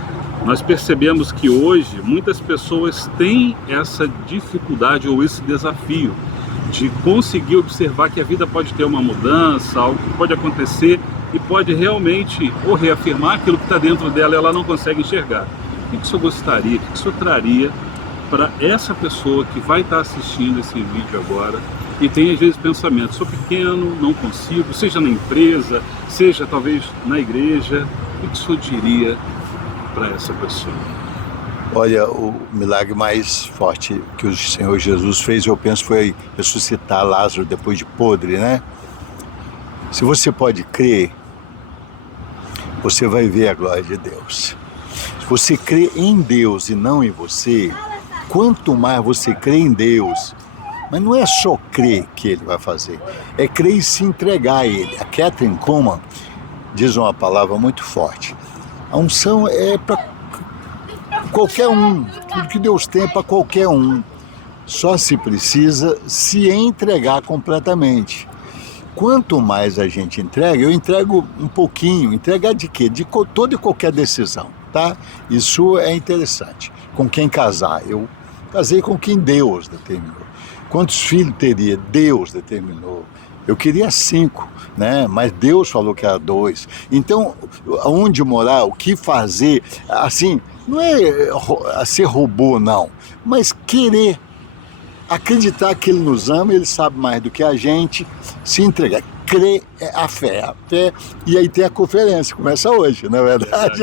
Nós percebemos que hoje muitas pessoas têm essa dificuldade ou esse desafio de conseguir observar que a vida pode ter uma mudança, algo que pode acontecer e pode realmente ou reafirmar aquilo que está dentro dela e ela não consegue enxergar. O que o senhor gostaria, o que o senhor traria para essa pessoa que vai estar assistindo esse vídeo agora e tem às vezes pensamento, sou pequeno, não consigo, seja na empresa, seja talvez na igreja, o que o senhor diria para essa pessoa? Olha, o milagre mais forte que o Senhor Jesus fez, eu penso, foi ressuscitar Lázaro depois de podre, né? Se você pode crer, você vai ver a glória de Deus. Se você crê em Deus e não em você, quanto mais você crê em Deus, mas não é só crer que Ele vai fazer, é crer e se entregar a Ele. A Kathryn Kuhlman diz uma palavra muito forte. A unção é para qualquer um, tudo que Deus tem é para qualquer um. Só se precisa se entregar completamente. Quanto mais a gente entrega, eu entrego um pouquinho. Entregar de quê? De toda e qualquer decisão, tá? Isso é interessante. Com quem casar? Eu casei com quem Deus determinou. Quantos filhos teria? Deus determinou. Eu queria 5, né? Mas Deus falou que era 2. Então, aonde morar, o que fazer, assim, não é ser robô, não, mas querer acreditar que Ele nos ama, Ele sabe mais do que a gente, se entregar. Crer é a fé, e aí tem a conferência, começa hoje, não é verdade?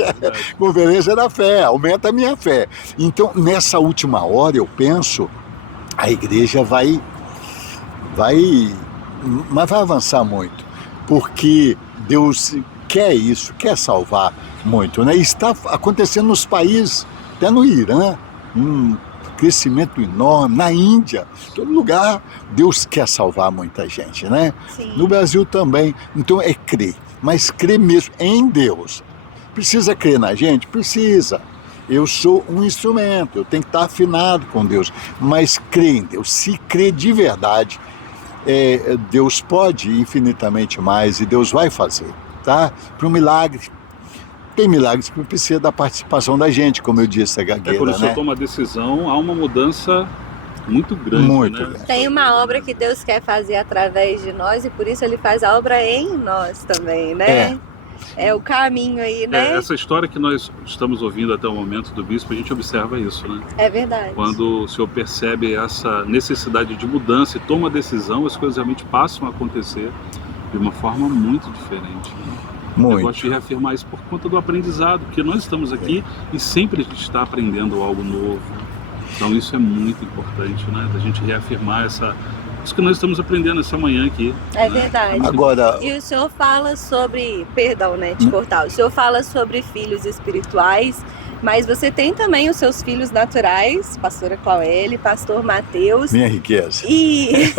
Conferência da fé, aumenta a minha fé. Então, nessa última hora, eu penso, a igreja vai avançar muito, porque Deus quer isso, quer salvar muito, né? Está acontecendo nos países, até no Irã, um crescimento enorme, na Índia, todo lugar, Deus quer salvar muita gente, né? Sim. No Brasil também, então é crer, mas crer mesmo em Deus. Precisa crer na gente? Precisa. Eu sou um instrumento, eu tenho que estar afinado com Deus, mas crer em Deus, se crer de verdade, Deus pode infinitamente mais e Deus vai fazer, tá? Para um milagre. Tem milagres que precisa da participação da gente, como eu disse, a gagueira, quando o senhor né? toma a decisão, há uma mudança muito grande, Muito né? grande. Tem uma obra que Deus quer fazer através de nós e por isso Ele faz a obra em nós também, né? É o caminho aí, né? Essa história que nós estamos ouvindo até o momento do bispo, a gente observa isso, né? É verdade. Quando o senhor percebe essa necessidade de mudança e toma a decisão, as coisas realmente passam a acontecer de uma forma muito diferente, né? Muito. Eu gosto de reafirmar isso por conta do aprendizado, porque nós estamos aqui e sempre a gente está aprendendo algo novo. Então isso é muito importante, né? Da gente reafirmar isso que nós estamos aprendendo essa manhã aqui. É verdade. Agora, E o senhor fala sobre, perdão, né, te cortar, o senhor fala sobre filhos espirituais Mas você tem também os seus filhos naturais, pastora Cláuele, pastor Mateus. Minha riqueza. E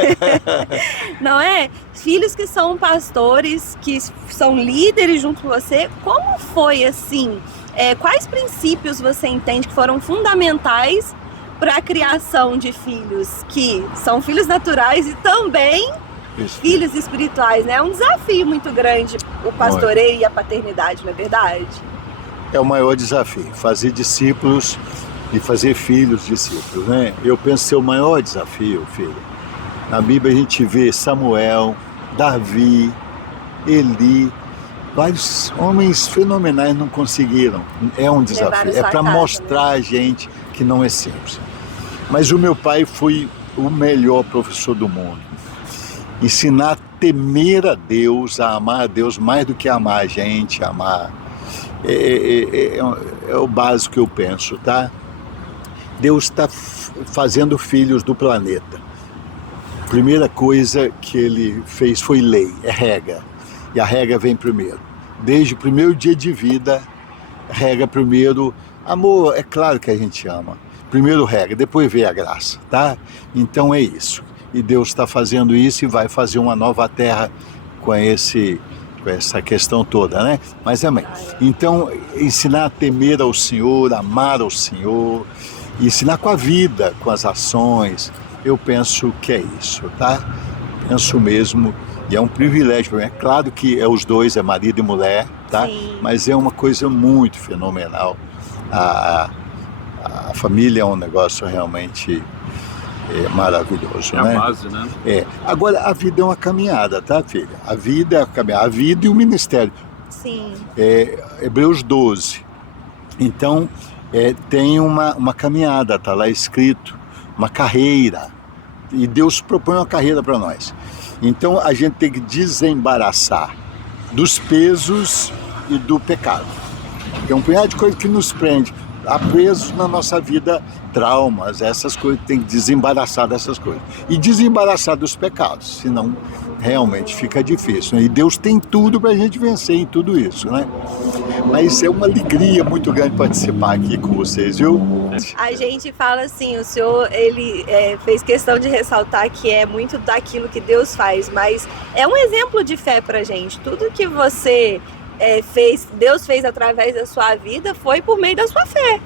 não é? Filhos que são pastores, que são líderes junto com você. Como foi assim? Quais princípios você entende que foram fundamentais para a criação de filhos que são filhos naturais e também filhos espirituais, né? É um desafio muito grande o pastoreio e a paternidade, não é verdade? É o maior desafio, fazer discípulos e fazer filhos discípulos, né? Eu penso ser o maior desafio, filho. Na Bíblia a gente vê Samuel, Davi, Eli, vários homens fenomenais não conseguiram. É um desafio, é para mostrar a gente que não é simples. Mas o meu pai foi o melhor professor do mundo. Ensinar a temer a Deus, a amar a Deus mais do que amar a gente, amar. É o básico que eu penso, tá? Deus está fazendo filhos do planeta. Primeira coisa que ele fez foi lei, é regra. E a regra vem primeiro. Desde o primeiro dia de vida, regra primeiro. Amor, é claro que a gente ama. Primeiro regra, depois vem a graça, tá? Então é isso. E Deus está fazendo isso e vai fazer uma nova terra com essa questão toda, né? Mas amém. Então, ensinar a temer ao Senhor, amar ao Senhor, ensinar com a vida, com as ações, eu penso que é isso, tá? Penso mesmo, e é um privilégio para mim. É claro que os dois, é marido e mulher, tá? Sim. Mas é uma coisa muito fenomenal. A família é um negócio realmente maravilhoso, né? É a base, né? Agora, a vida é uma caminhada, tá, filha? A vida é a caminhada, a vida e o ministério. Sim. Hebreus 12. Então, tem uma caminhada, tá lá escrito, uma carreira. E Deus propõe uma carreira para nós. Então, a gente tem que desembaraçar dos pesos e do pecado. Tem um punhado de coisa que nos prende. Há presos na nossa vida traumas, essas coisas, tem que desembaraçar dessas coisas. E desembaraçar dos pecados, senão realmente fica difícil, né? E Deus tem tudo para a gente vencer em tudo isso, né? Mas é uma alegria muito grande participar aqui com vocês, viu? A gente fala assim, o senhor, ele fez questão de ressaltar que é muito daquilo que Deus faz, mas é um exemplo de fé pra gente. Tudo que você Deus fez através da sua vida foi por meio da sua fé.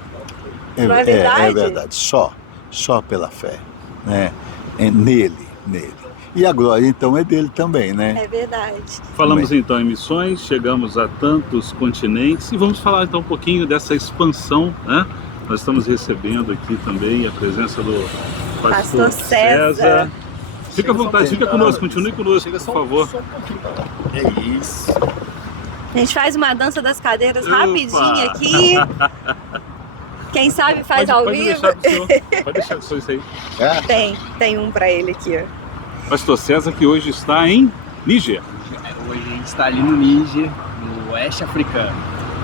Não é verdade? É verdade, só pela fé, né? Nele. E a glória então é dele também, né? É verdade. Falamos então em missões, chegamos a tantos continentes e vamos falar então um pouquinho dessa expansão, né? Nós estamos recebendo aqui também a presença do pastor César. Fica à vontade, fica conosco, continue conosco, por favor. Só um pouquinho. É isso. A gente faz uma dança das cadeiras rapidinho aqui. Quem sabe faz ao vivo. Pode deixar do senhor isso aí. Tem um pra ele aqui, ó. Pastor César, que hoje está em Níger. Hoje a gente está ali no Níger, no oeste africano.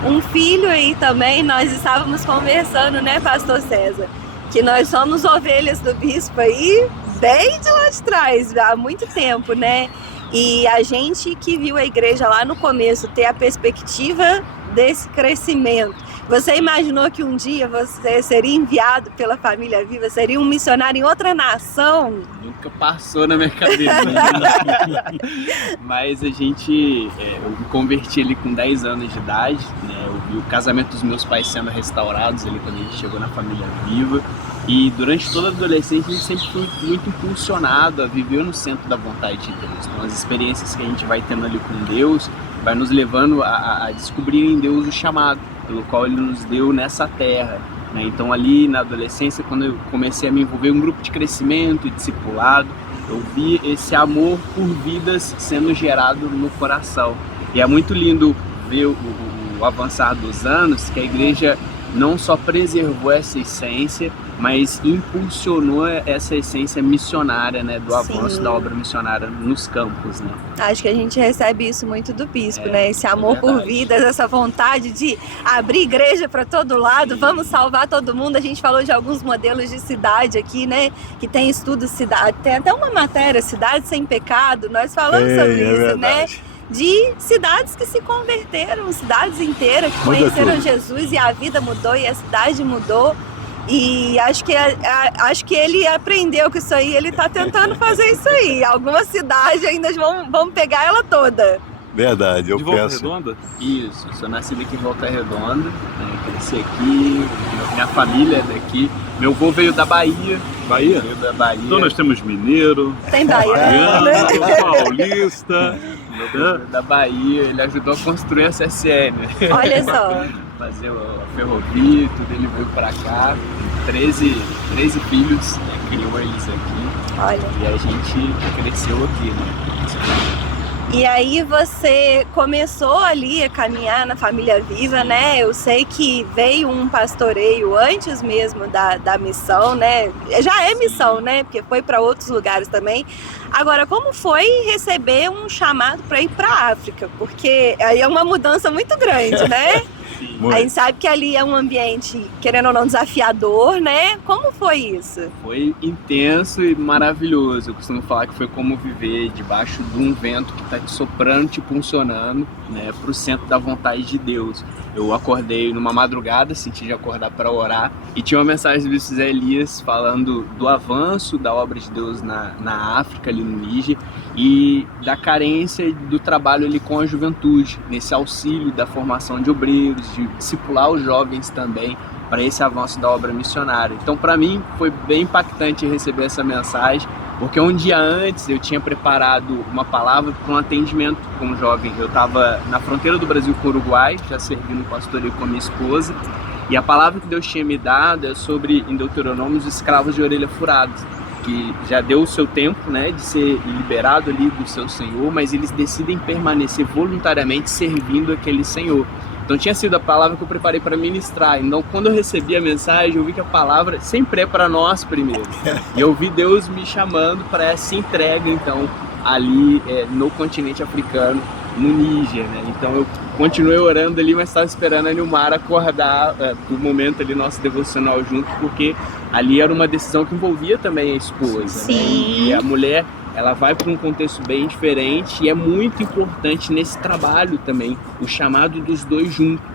Um filho aí também, nós estávamos conversando, né, pastor César? Que nós somos ovelhas do bispo aí, bem de lá de trás, há muito tempo, né? E a gente que viu a igreja lá no começo ter a perspectiva desse crescimento. Você imaginou que um dia você seria enviado pela Família Viva, seria um missionário em outra nação? Nunca passou na minha cabeça. Mas eu me converti ali com 10 anos de idade, né? Eu vi o casamento dos meus pais sendo restaurados ali quando a gente chegou na Família Viva. E durante toda a adolescência a gente sempre foi muito impulsionado a viver no centro da vontade de Deus. Então as experiências que a gente vai tendo ali com Deus vai nos levando a descobrir em Deus o chamado pelo qual Ele nos deu nessa terra, né? Então ali na adolescência, quando eu comecei a me envolver em um grupo de crescimento e discipulado, eu vi esse amor por vidas sendo gerado no coração. E é muito lindo ver o avançar dos anos, que a igreja não só preservou essa essência, mas impulsionou essa essência missionária, né, do avanço da obra missionária nos campos, né? Acho que a gente recebe isso muito do bispo, né? Esse amor por vidas, essa vontade de abrir igreja para todo lado, sim, vamos salvar todo mundo. A gente falou de alguns modelos de cidade aqui, né? Que tem estudos cidade, tem até uma matéria, Cidade Sem Pecado, nós falamos sobre isso, né? de cidades que se converteram, cidades inteiras que Muda conheceram tudo. Jesus e a vida mudou e a cidade mudou. E acho que ele aprendeu com isso aí, ele está tentando fazer isso aí. Algumas cidades ainda vão pegar ela toda. Verdade, eu De Volta penso. Redonda? Isso, sou nascido aqui em Volta Redonda, né? Cresci aqui, minha família é daqui. Meu avô veio da Bahia. Bahia? Veio da Bahia. Então nós temos mineiro, Tem baiano, baiano, paulista. Meu avô veio da Bahia, ele ajudou a construir a CSN. olha só. Fazer a ferrovia, tudo, ele veio pra cá. 13 filhos, né? Criou eles aqui. Olha. E a gente cresceu aqui, né? E aí você começou ali a caminhar na Família Viva, né? Eu sei que veio um pastoreio antes mesmo da missão, né? Já é missão, né? Porque foi para outros lugares também. Agora, como foi receber um chamado para ir para a África? Porque aí é uma mudança muito grande, né? A gente sabe que ali é um ambiente, querendo ou não, desafiador, né? Como foi isso? Foi intenso e maravilhoso. Eu costumo falar que foi como viver debaixo de um vento que tá te soprando, te impulsionando, né, pro centro da vontade de Deus. Eu acordei numa madrugada, senti de acordar para orar, e tinha uma mensagem do Bispo Zé Elias falando do avanço da obra de Deus na África, ali no Níger, e da carência do trabalho ali com a juventude, nesse auxílio da formação de obreiros, de discipular os jovens também para esse avanço da obra missionária. Então, para mim, foi bem impactante receber essa mensagem, porque um dia antes eu tinha preparado uma palavra para um atendimento com um jovem. Eu estava na fronteira do Brasil com o Uruguai, já servindo no pastoreio com a minha esposa, e a palavra que Deus tinha me dado é sobre, em Deuteronômio, os escravos de orelha furados, que já deu o seu tempo, né, de ser liberado ali do seu Senhor, mas eles decidem permanecer voluntariamente servindo aquele Senhor. Então tinha sido a palavra que eu preparei para ministrar. Então quando eu recebi a mensagem, eu vi que a palavra sempre é para nós primeiro. E eu vi Deus me chamando para essa entrega, então, ali no continente africano, no Níger, né? Então eu continuei orando ali, mas estava esperando a Nilmara acordar pro momento ali nosso devocional junto, porque ali era uma decisão que envolvia também a esposa, Sim. né? E a mulher, ela vai para um contexto bem diferente, e é muito importante nesse trabalho também o chamado dos dois juntos,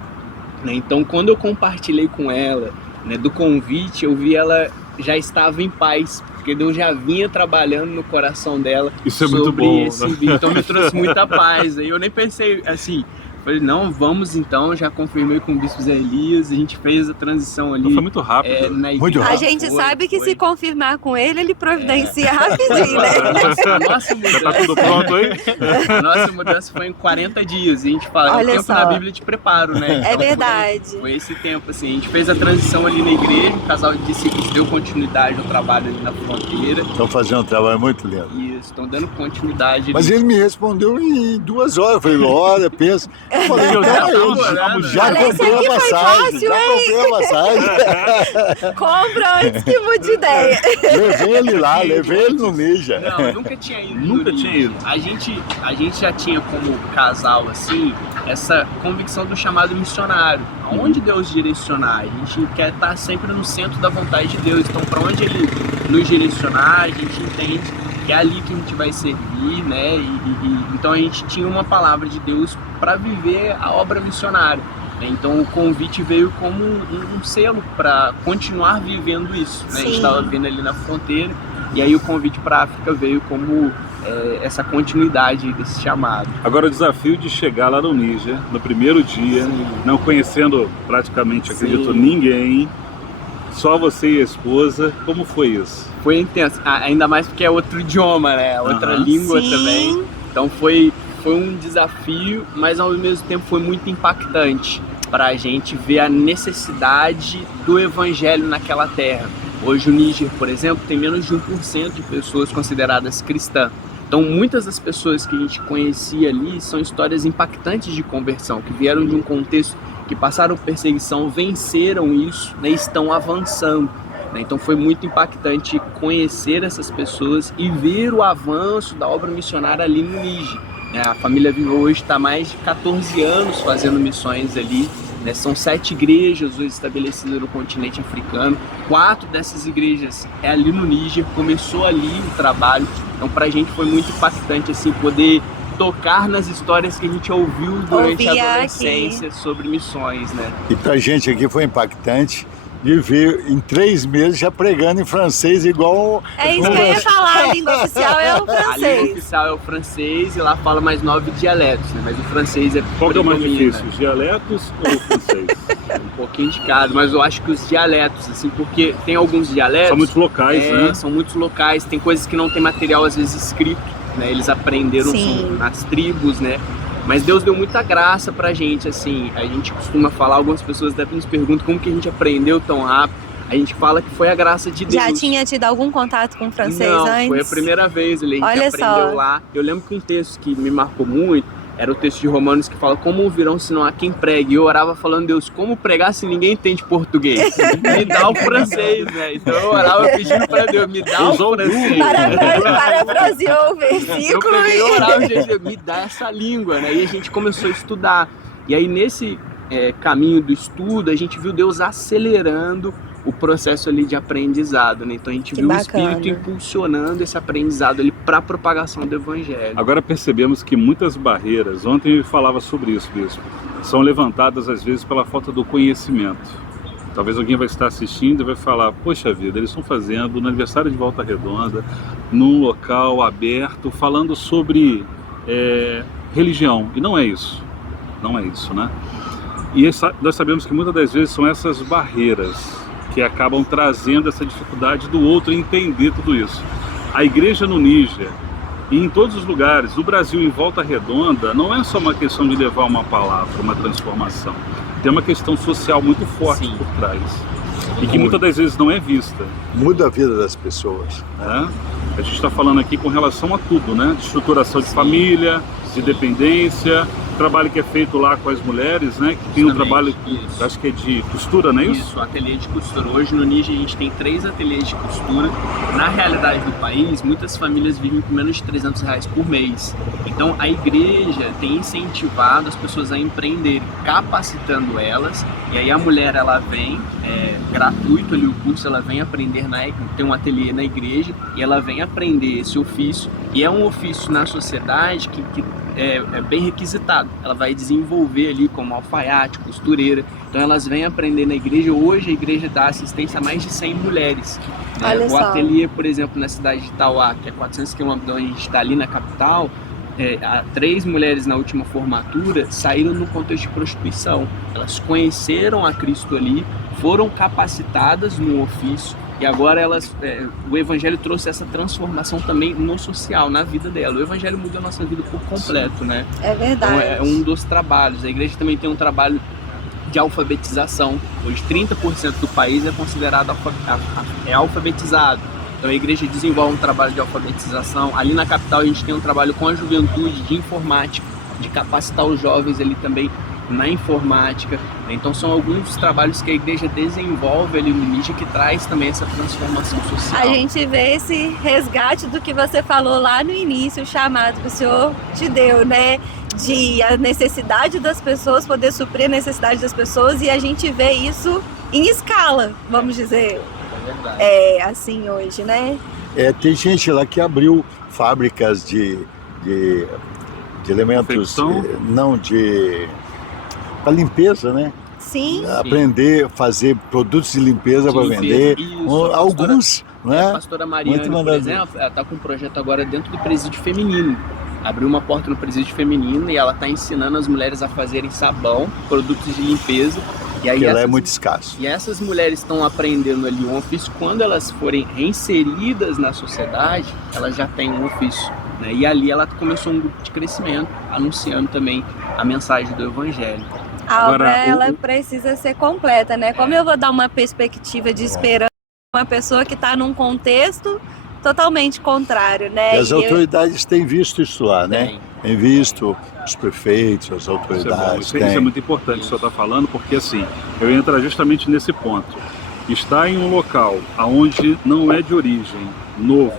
né? Então quando eu compartilhei com ela, né, do convite, eu vi ela já estava em paz, porque Deus já vinha trabalhando no coração dela. Isso é muito bom, esse né? envio. Então me trouxe muita paz. Aí eu nem pensei assim, falei, não, vamos então, já confirmei com o Bispo Zé Elias, a gente fez a transição ali. Foi muito rápido. Na Muito igreja. A gente sabe que se confirmar com ele providencia rapidinho, né? Nossa Já tá tudo pronto aí? A nossa mudança foi em 40 dias. E a gente fala, Olha o tempo só. na Bíblia de preparo, né? É verdade. Foi esse tempo, assim. A gente fez a transição ali na igreja, o casal de discípulos deu continuidade ao trabalho ali na fronteira. Estão fazendo um trabalho muito lindo. Isso, estão dando continuidade. Mas ele me respondeu em 2 horas. Eu falei, olha, pensa. Eu falei, Eu então já eu tava já orando. já Olha, esse comprei aqui a foi passagem. fácil, Já hein? comprei a passagem. Compra antes que mude ideia. Levei ele lá, levei ele no Ninja. Não, eu nunca tinha ido. Nunca no tinha Níger. ido. A gente já tinha como casal, assim, essa convicção do chamado missionário. Aonde Deus direcionar, a gente quer estar sempre no centro da vontade de Deus. Então, para onde Ele nos direcionar, a gente entende que é ali que a gente vai servir, né? Então a gente tinha uma palavra de Deus para viver a obra missionária. Então o convite veio como um selo para continuar vivendo isso, né? A gente Sim. estava vendo ali na fronteira, e aí o convite para a África veio como essa continuidade desse chamado. Agora o desafio de chegar lá no Níger, no primeiro dia, não conhecendo praticamente, acredito, Sim. ninguém, só você e a esposa, como foi isso? Foi intenso, ainda mais porque é outro idioma, né? Outra Aham. língua Sim. também. Então foi um desafio, mas ao mesmo tempo foi muito impactante para a gente ver a necessidade do evangelho naquela terra. Hoje o Níger, por exemplo, tem menos de 1% de pessoas consideradas cristãs. Então muitas das pessoas que a gente conhecia ali são histórias impactantes de conversão, que vieram de um contexto que passaram perseguição, venceram isso, né, e estão avançando. Então foi muito impactante conhecer essas pessoas e ver o avanço da obra missionária ali no Níger. A Família Viva hoje está há mais de 14 anos fazendo missões ali. São 7 igrejas hoje estabelecidas no continente africano. 4 dessas igrejas é ali no Níger, começou ali o trabalho. Então para a gente foi muito impactante assim, poder tocar nas histórias que a gente ouviu durante a Ouvia adolescência sobre missões, né? E pra gente aqui foi impactante de ver em 3 meses já pregando em francês igual... É isso que eu ia falar, a língua oficial é o A língua francês. oficial é o francês e lá fala mais 9 dialetos, né? Mas o francês é Qual que é o mais predomina. difícil, os dialetos ou o francês? Um pouquinho de cada, mas eu acho que os dialetos, assim, porque tem alguns dialetos... São muitos locais, né? São muitos locais, tem coisas que não tem material às vezes escrito, né? Eles aprenderam Sim. nas tribos, né? Mas Deus deu muita graça pra gente, assim, a gente costuma falar, algumas pessoas até nos perguntam como que a gente aprendeu tão rápido. A gente fala que foi a graça de Deus. Já tinha tido algum contato com francês Não, antes? foi a primeira vez, a gente Olha aprendeu só. lá. Eu lembro que um texto que me marcou muito era o texto de Romanos que fala: como ouvirão se não há quem pregue? E eu orava falando: Deus, como pregar se ninguém entende português? Me dá o francês, né? Então eu orava pedindo pra Deus, me dá o francês. Parafraseou o Eu versículo peguei e e... orava, Jesus, me dá essa língua, né? E a gente começou a estudar. E aí nesse caminho do estudo, a gente viu Deus acelerando o processo ali de aprendizado, né? Então a gente Que viu bacana. o Espírito impulsionando esse aprendizado ali para a propagação do Evangelho. Agora percebemos que muitas barreiras, ontem eu falava sobre isso, bispo, são levantadas às vezes pela falta do conhecimento. Talvez alguém vai estar assistindo e vai falar: poxa vida, eles estão fazendo no aniversário de Volta Redonda, num local aberto, falando sobre religião. E não é isso. Não é isso, né? E nós sabemos que muitas das vezes são essas barreiras que acabam trazendo essa dificuldade do outro entender tudo isso. A igreja no Níger e em todos os lugares, no Brasil, em Volta Redonda, não é só uma questão de levar uma palavra, uma transformação. Tem uma questão social muito forte Sim. por trás e que muitas das vezes não é vista. Muda a vida das pessoas. Né? A gente está falando aqui com relação a tudo, né? De estruturação de família, de dependência, trabalho que é feito lá com as mulheres, né? Que tem um trabalho, Isso. acho que é de costura, não é isso? Isso, ateliê de costura. Hoje no Níger a gente tem 3 ateliês de costura. Na realidade do país, muitas famílias vivem com menos de R$300 por mês. Então a igreja tem incentivado as pessoas a empreenderem, capacitando elas. E aí a mulher, ela vem, gratuito ali o curso, ela vem aprender, tem um ateliê na igreja e ela vem aprender esse ofício. E é um ofício na sociedade que é bem requisitado. Ela vai desenvolver ali como alfaiate, costureira. Então elas vêm aprender na igreja. Hoje a igreja dá assistência a mais de 100 mulheres. Olha O só. ateliê, por exemplo, na cidade de Itauá, que é 400 quilômetros de onde a gente está ali na capital, 3 mulheres na última formatura saíram no contexto de prostituição. Elas conheceram a Cristo ali, foram capacitadas no ofício. E agora o Evangelho trouxe essa transformação também no social, na vida dela. O Evangelho mudou a nossa vida por completo, né? É verdade. Então é um dos trabalhos. A igreja também tem um trabalho de alfabetização. Hoje 30% do país é considerado alfabetizado. Então a igreja desenvolve um trabalho de alfabetização. Ali na capital a gente tem um trabalho com a juventude de informática, de capacitar os jovens ali também na informática. Então são alguns dos trabalhos que a igreja desenvolve ali no Níger que traz também essa transformação social. A gente vê esse resgate do que você falou lá no início, o chamado que o Senhor te deu, né? De a necessidade das pessoas, poder suprir a necessidade das pessoas, e a gente vê isso em escala, vamos dizer. É verdade. É assim hoje, né? Tem gente lá que abriu fábricas de elementos, Confecção? para limpeza, né? Sim. Aprender a fazer produtos de limpeza para vender. Isso, a Alguns, A né? pastora Mariane, Muito por mandado. exemplo, ela está com um projeto agora dentro do presídio feminino. Abriu uma porta no presídio feminino e ela está ensinando as mulheres a fazerem sabão, produtos de limpeza. E aí Que ela é muito escasso. E essas mulheres estão aprendendo ali um ofício. Quando elas forem reinseridas na sociedade, elas já têm um ofício, né? E ali ela começou um grupo de crescimento, anunciando também a mensagem do Evangelho. A Agora, obra ela precisa ser completa, né? Como eu vou dar uma perspectiva de esperança para uma pessoa que está num contexto totalmente contrário, né? E as autoridades têm visto isso lá, né? Têm visto os prefeitos, as Isso é bom, autoridades. isso é muito importante o senhor está falando, porque assim, eu ia entrar justamente nesse ponto. Está em um local onde não é de origem, novo,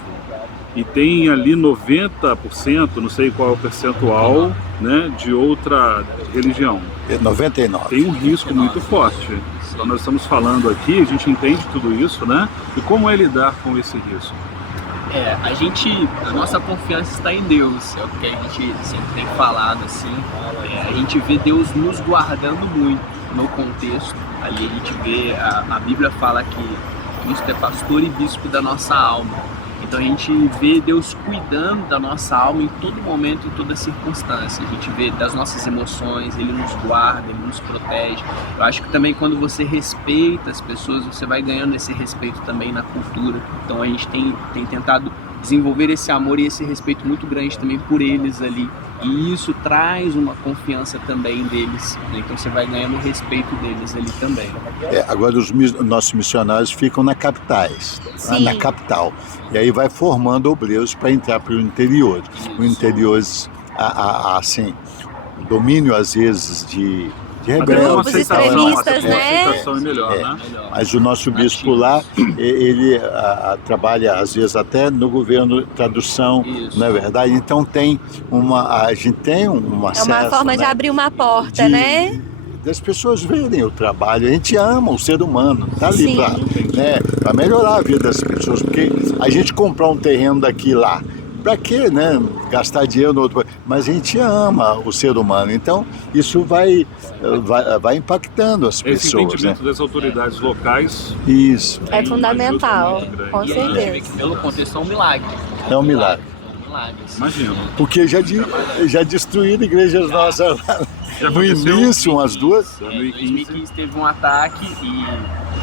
e tem ali 90%, não sei qual é o percentual, né, de outra religião. 99. Tem um risco muito forte. Então nós estamos falando aqui, a gente entende tudo isso, né? E como é lidar com esse risco? A nossa confiança está em Deus, é o que a gente sempre tem falado, assim. A gente vê Deus nos guardando muito no contexto. Ali a gente vê, a Bíblia fala que Cristo é pastor e bispo da nossa alma. Então a gente vê Deus cuidando da nossa alma em todo momento, em toda circunstância. A gente vê das nossas emoções, Ele nos guarda, Ele nos protege. Eu acho que também quando você respeita as pessoas, você vai ganhando esse respeito também na cultura. Então a gente tem tentado desenvolver esse amor e esse respeito muito grande também por eles ali. E isso traz uma confiança também deles, né? Então você vai ganhando o respeito deles ali também. Agora os nossos missionários ficam na capital. E aí vai formando obreiros para entrar para o interior. O interior, assim, o domínio às vezes de rebeldes. Grupos extremistas, né? Aceitação é melhor, né? Mas o nosso bispo lá, ele trabalha às vezes até no governo tradução, não é verdade? Então a gente tem uma É uma forma de abrir uma porta, né? Das pessoas verem o trabalho. A gente ama o ser humano, tá ali para melhorar a vida das pessoas, porque a gente comprar um terreno daqui e lá, para quê, né? Gastar dinheiro no outro, mas a gente ama o ser humano, então isso vai impactando as pessoas. Esse entendimento das autoridades locais. Isso. É fundamental, com E a gente vê certeza. que pelo contexto é um milagre. É um milagre. Imagina. Porque já destruíram igrejas nossas lá. No início, umas duas. Em 2015 teve um ataque e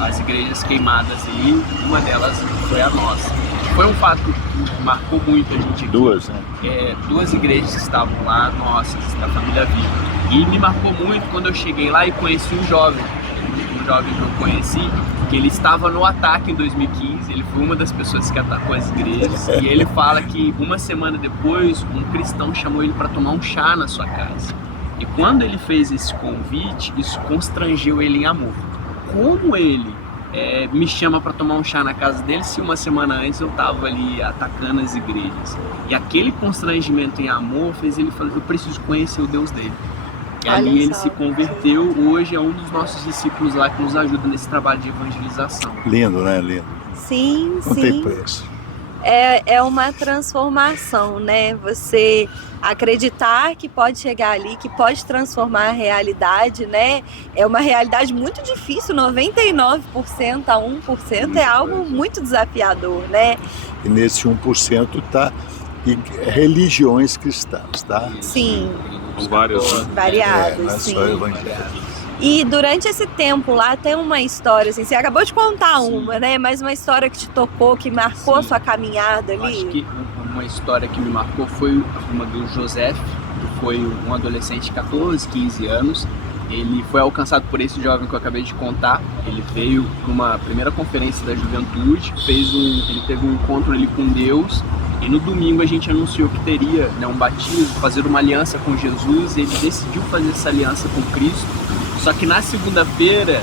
as igrejas queimadas ali, uma delas foi a nossa. Foi um fato que marcou muito a gente aqui. Duas, né? Duas igrejas que estavam lá, nossas, da família Viva. E me marcou muito quando eu cheguei lá e conheci um jovem que eu conheci, que ele estava no ataque em 2015, ele foi uma das pessoas que atacou as igrejas, e ele fala que uma semana depois, um cristão chamou ele para tomar um chá na sua casa. E quando ele fez esse convite, isso constrangeu ele em amor. Como ele me chama para tomar um chá na casa dele se uma semana antes eu estava ali atacando as igrejas? E aquele constrangimento em amor fez ele falar, eu preciso conhecer o Deus dele. E ali ele se converteu, hoje é um dos nossos discípulos lá que nos ajuda nesse trabalho de evangelização. Lindo, né? Lindo. Sim, Não tem preço. É uma transformação, né? Você acreditar que pode chegar ali, que pode transformar a realidade, né? É uma realidade muito difícil, 99% a 1% é algo muito desafiador, né? E nesse 1% tá religiões cristãs, tá? Sim. Variadas, Variadas, não é sim. só evangélicos. E durante esse tempo lá tem uma história, assim, você acabou de contar uma, né? Mas uma história que te tocou, que marcou a sua caminhada ali. Acho que uma história que me marcou foi uma do José, que foi um adolescente de 14, 15 anos. Ele foi alcançado por esse jovem que eu acabei de contar. Ele veio para uma primeira conferência da juventude, ele teve um encontro ali com Deus. E no domingo a gente anunciou que teria, né, um batismo, fazer uma aliança com Jesus. E ele decidiu fazer essa aliança com Cristo. Só que na segunda-feira,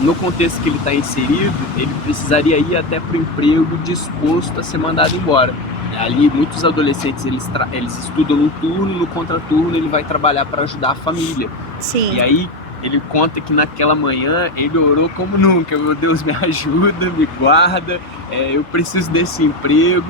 no contexto que ele está inserido, ele precisaria ir até para o emprego disposto a ser mandado embora. Ali muitos adolescentes eles estudam no turno, no contraturno ele vai trabalhar para ajudar a família. Sim. E aí ele conta que naquela manhã ele orou como nunca: meu Deus, me ajuda, me guarda, eu preciso desse emprego.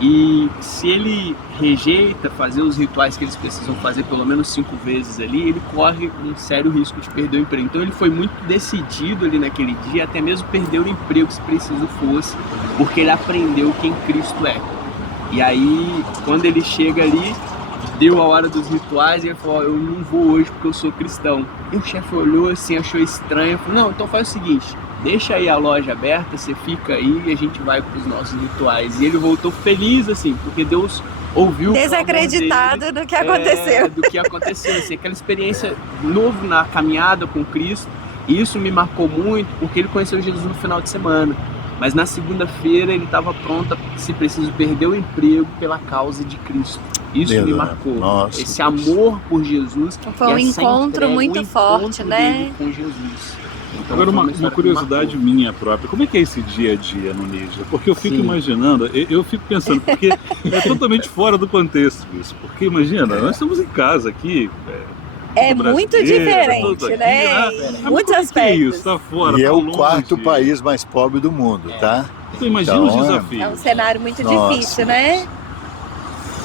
E se ele rejeita fazer os rituais que eles precisam fazer pelo menos 5 vezes ali, ele corre um sério risco de perder o emprego. Então ele foi muito decidido ali naquele dia, até mesmo perder o emprego se preciso fosse, porque ele aprendeu quem Cristo é. E aí, quando ele chega ali, deu a hora dos rituais e ele falou: eu não vou hoje porque eu sou cristão. E o chefe olhou assim, achou estranho, falou: não, então faz o seguinte, deixa aí a loja aberta, você fica aí e a gente vai para os nossos rituais. E ele voltou feliz, assim, porque Deus ouviu desacreditado do que aconteceu. Do que aconteceu, assim, aquela experiência nova na caminhada com Cristo. E isso me marcou muito, porque ele conheceu Jesus no final de semana. Mas na segunda-feira ele estava pronto, se preciso, perder o emprego pela causa de Cristo. Isso me marcou. Nossa, esse amor por Jesus. Foi um encontro muito forte, né? Com Jesus. Então, agora uma curiosidade minha própria, como é que é esse dia a dia no Níger? Porque eu fico imaginando, eu fico pensando, porque é totalmente fora do contexto isso. Porque imagina, nós estamos em casa aqui. É muito diferente, aqui, né? Em muitos aspectos. É isso? Tá fora, e tá é o longe. quarto país mais pobre do mundo, tá? Tu imagina Então, os É um desafios. cenário muito Nossa. difícil, né?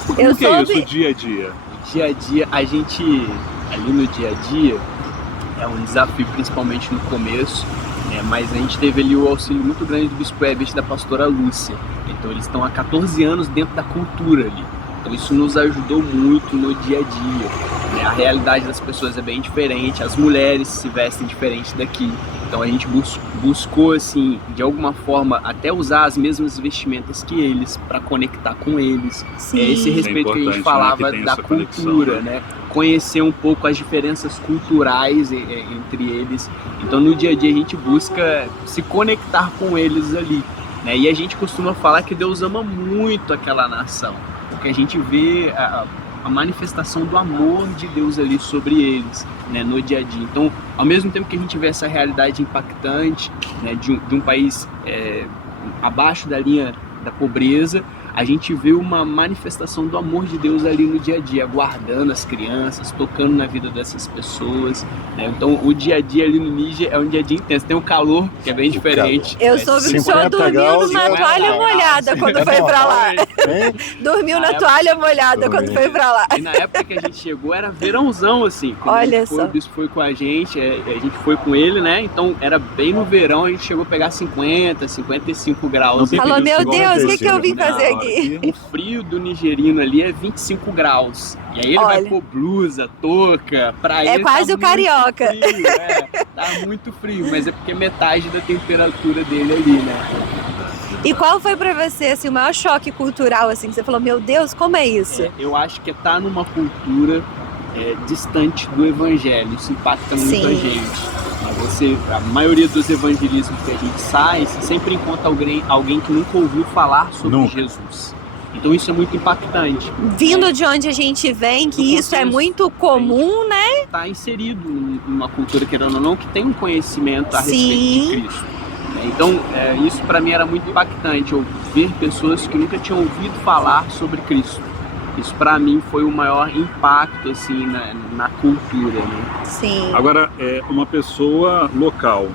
Como Eu que é isso, soube- o dia a dia? Dia a dia, a gente, ali no dia a dia, é um desafio principalmente no começo, né? Mas a gente teve ali o auxílio muito grande do Bispo Herbert e da pastora Lúcia. Então eles estão há 14 anos dentro da cultura ali. Então isso nos ajudou muito no dia a dia, né? A realidade das pessoas é bem diferente, as mulheres se vestem diferente daqui. Então a gente buscou, assim, de alguma forma, até usar as mesmas vestimentas que eles, para conectar com eles. Sim. É esse respeito que a importante, gente né, falava que tem da essa conexão, cultura, né? né? Conhecer um pouco as diferenças culturais entre eles. Então no dia a dia a gente busca se conectar com eles ali, né? E a gente costuma falar que Deus ama muito aquela nação, porque a gente vê a manifestação do amor de Deus ali sobre eles, né, no dia a dia. Então, ao mesmo tempo que a gente vê essa realidade impactante, né, de um país abaixo da linha da pobreza, a gente vê uma manifestação do amor de Deus ali no dia a dia, guardando as crianças, tocando na vida dessas pessoas, né? Então o dia a dia ali no Níger é um dia a dia intenso. Tem o calor, que é bem diferente. Eu né? soube que o 50 senhor dormiu graus, numa 50 toalha graus. molhada quando foi pra lá. Hein? Dormiu na Na toalha molhada quando foi pra lá. E na época que a gente chegou era verãozão, assim. Quando a Olha gente foi, só. o bispo foi com a gente foi com ele, né? Então era bem no verão, a gente chegou a pegar 50, 55 graus. Não tem Falou, período meu igual Deus, o esse, que eu vim né? fazer Não, aqui? O frio do nigerino ali é 25 graus. E aí ele vai Olha. pôr blusa, touca, pra É ele quase tá o carioca. muito frio, tá muito frio, mas é porque é metade da temperatura dele ali, né? E qual foi pra você, assim, o maior choque cultural, assim, que você falou, meu Deus, como é isso? Eu acho que tá numa cultura distante do evangelho, isso impacta muita Sim. gente. A maioria dos evangelismos que a gente sai, você sempre encontra alguém que nunca ouviu falar sobre Nunca. Jesus. Então isso é muito impactante. Vindo de onde a gente vem, que Do isso é contexto. muito comum, né? Está inserido numa cultura, querendo ou não, que tem um conhecimento a respeito Sim. de Cristo. Então, isso para mim era muito impactante, eu ver pessoas que nunca tinham ouvido falar sobre Cristo. Isso para mim foi o maior impacto assim na cultura, né? Sim. Agora, uma pessoa local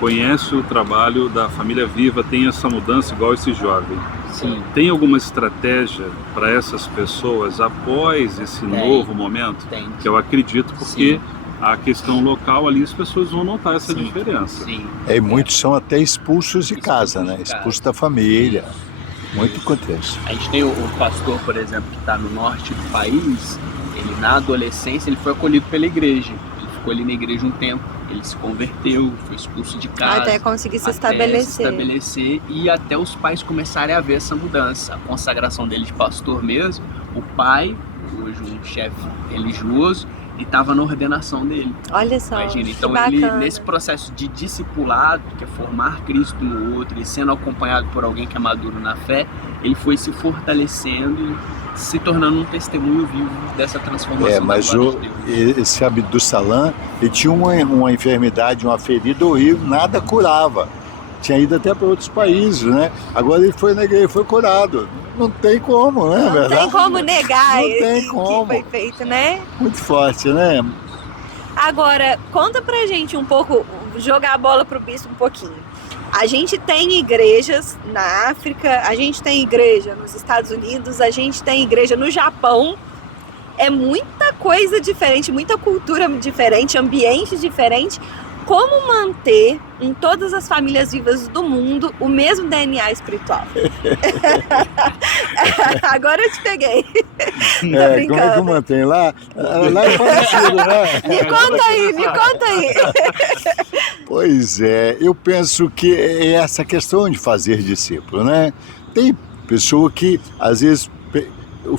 conhece o trabalho da Família Viva, tem essa mudança igual esse jovem. Sim. Tem alguma estratégia para essas pessoas após esse Tem. novo momento? Tem. Que eu acredito, porque Sim. a questão local ali, as pessoas vão notar essa Sim. diferença. Sim. E muitos são até expulsos de Expulsos casa, de né? casa. Expulsos da família. Muito acontece. A gente tem o pastor, por exemplo, que está no norte do país. Ele na adolescência ele foi acolhido pela igreja. Ele ficou ali na igreja um tempo. Ele se converteu, foi expulso de casa. Até conseguir se até estabelecer. se estabelecer e até os pais começarem a ver essa mudança. A consagração dele de pastor mesmo, o pai, hoje um chefe religioso, e estava na ordenação dele. Olha só, Imagina, que então ele, bacana. nesse processo de discipulado, que é formar Cristo no outro e sendo acompanhado por alguém que é maduro na fé, ele foi se fortalecendo e se tornando um testemunho vivo dessa transformação Mas da glória de Deus. esse Abdus Salam, ele tinha uma enfermidade, uma ferida horrível, nada curava. Tinha ido até para outros países, né? Agora ele foi na igreja e foi curado. Não tem como, né? Não verdade? tem como negar Não tem que como. foi feito, né? Muito forte, né? Agora, conta pra gente um pouco, jogar a bola pro bispo um pouquinho. A gente tem igrejas na África, a gente tem igreja nos Estados Unidos, a gente tem igreja no Japão. É muita coisa diferente, muita cultura diferente, ambiente diferente. Como manter em todas as famílias vivas do mundo o mesmo DNA espiritual? Agora eu te peguei. Como é que brincando. mantém lá? Lá é parecido, né? Me conta aí, me conta aí. Pois é, eu penso que é essa questão de fazer discípulo, né? Tem pessoa que, às vezes,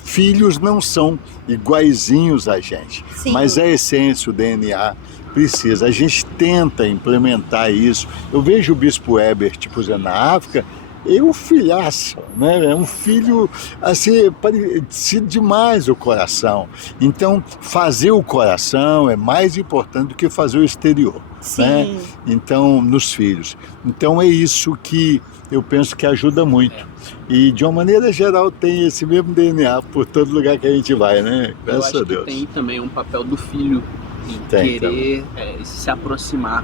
filhos não são iguaizinhos a gente, Sim. mas a essência, o DNA, precisa. A gente tenta implementar isso. Eu vejo o Bispo Herbert, por exemplo, na África, é um filhaço, né? É um filho, assim, parecido demais o coração. Então, fazer o coração é mais importante do que fazer o exterior. Sim. Né? Então, nos filhos. Então, é isso que eu penso que ajuda muito. E, de uma maneira geral, tem esse mesmo DNA por todo lugar que a gente vai, né? Eu Graças acho a que Deus. tem também um papel do filho em Tem, querer se aproximar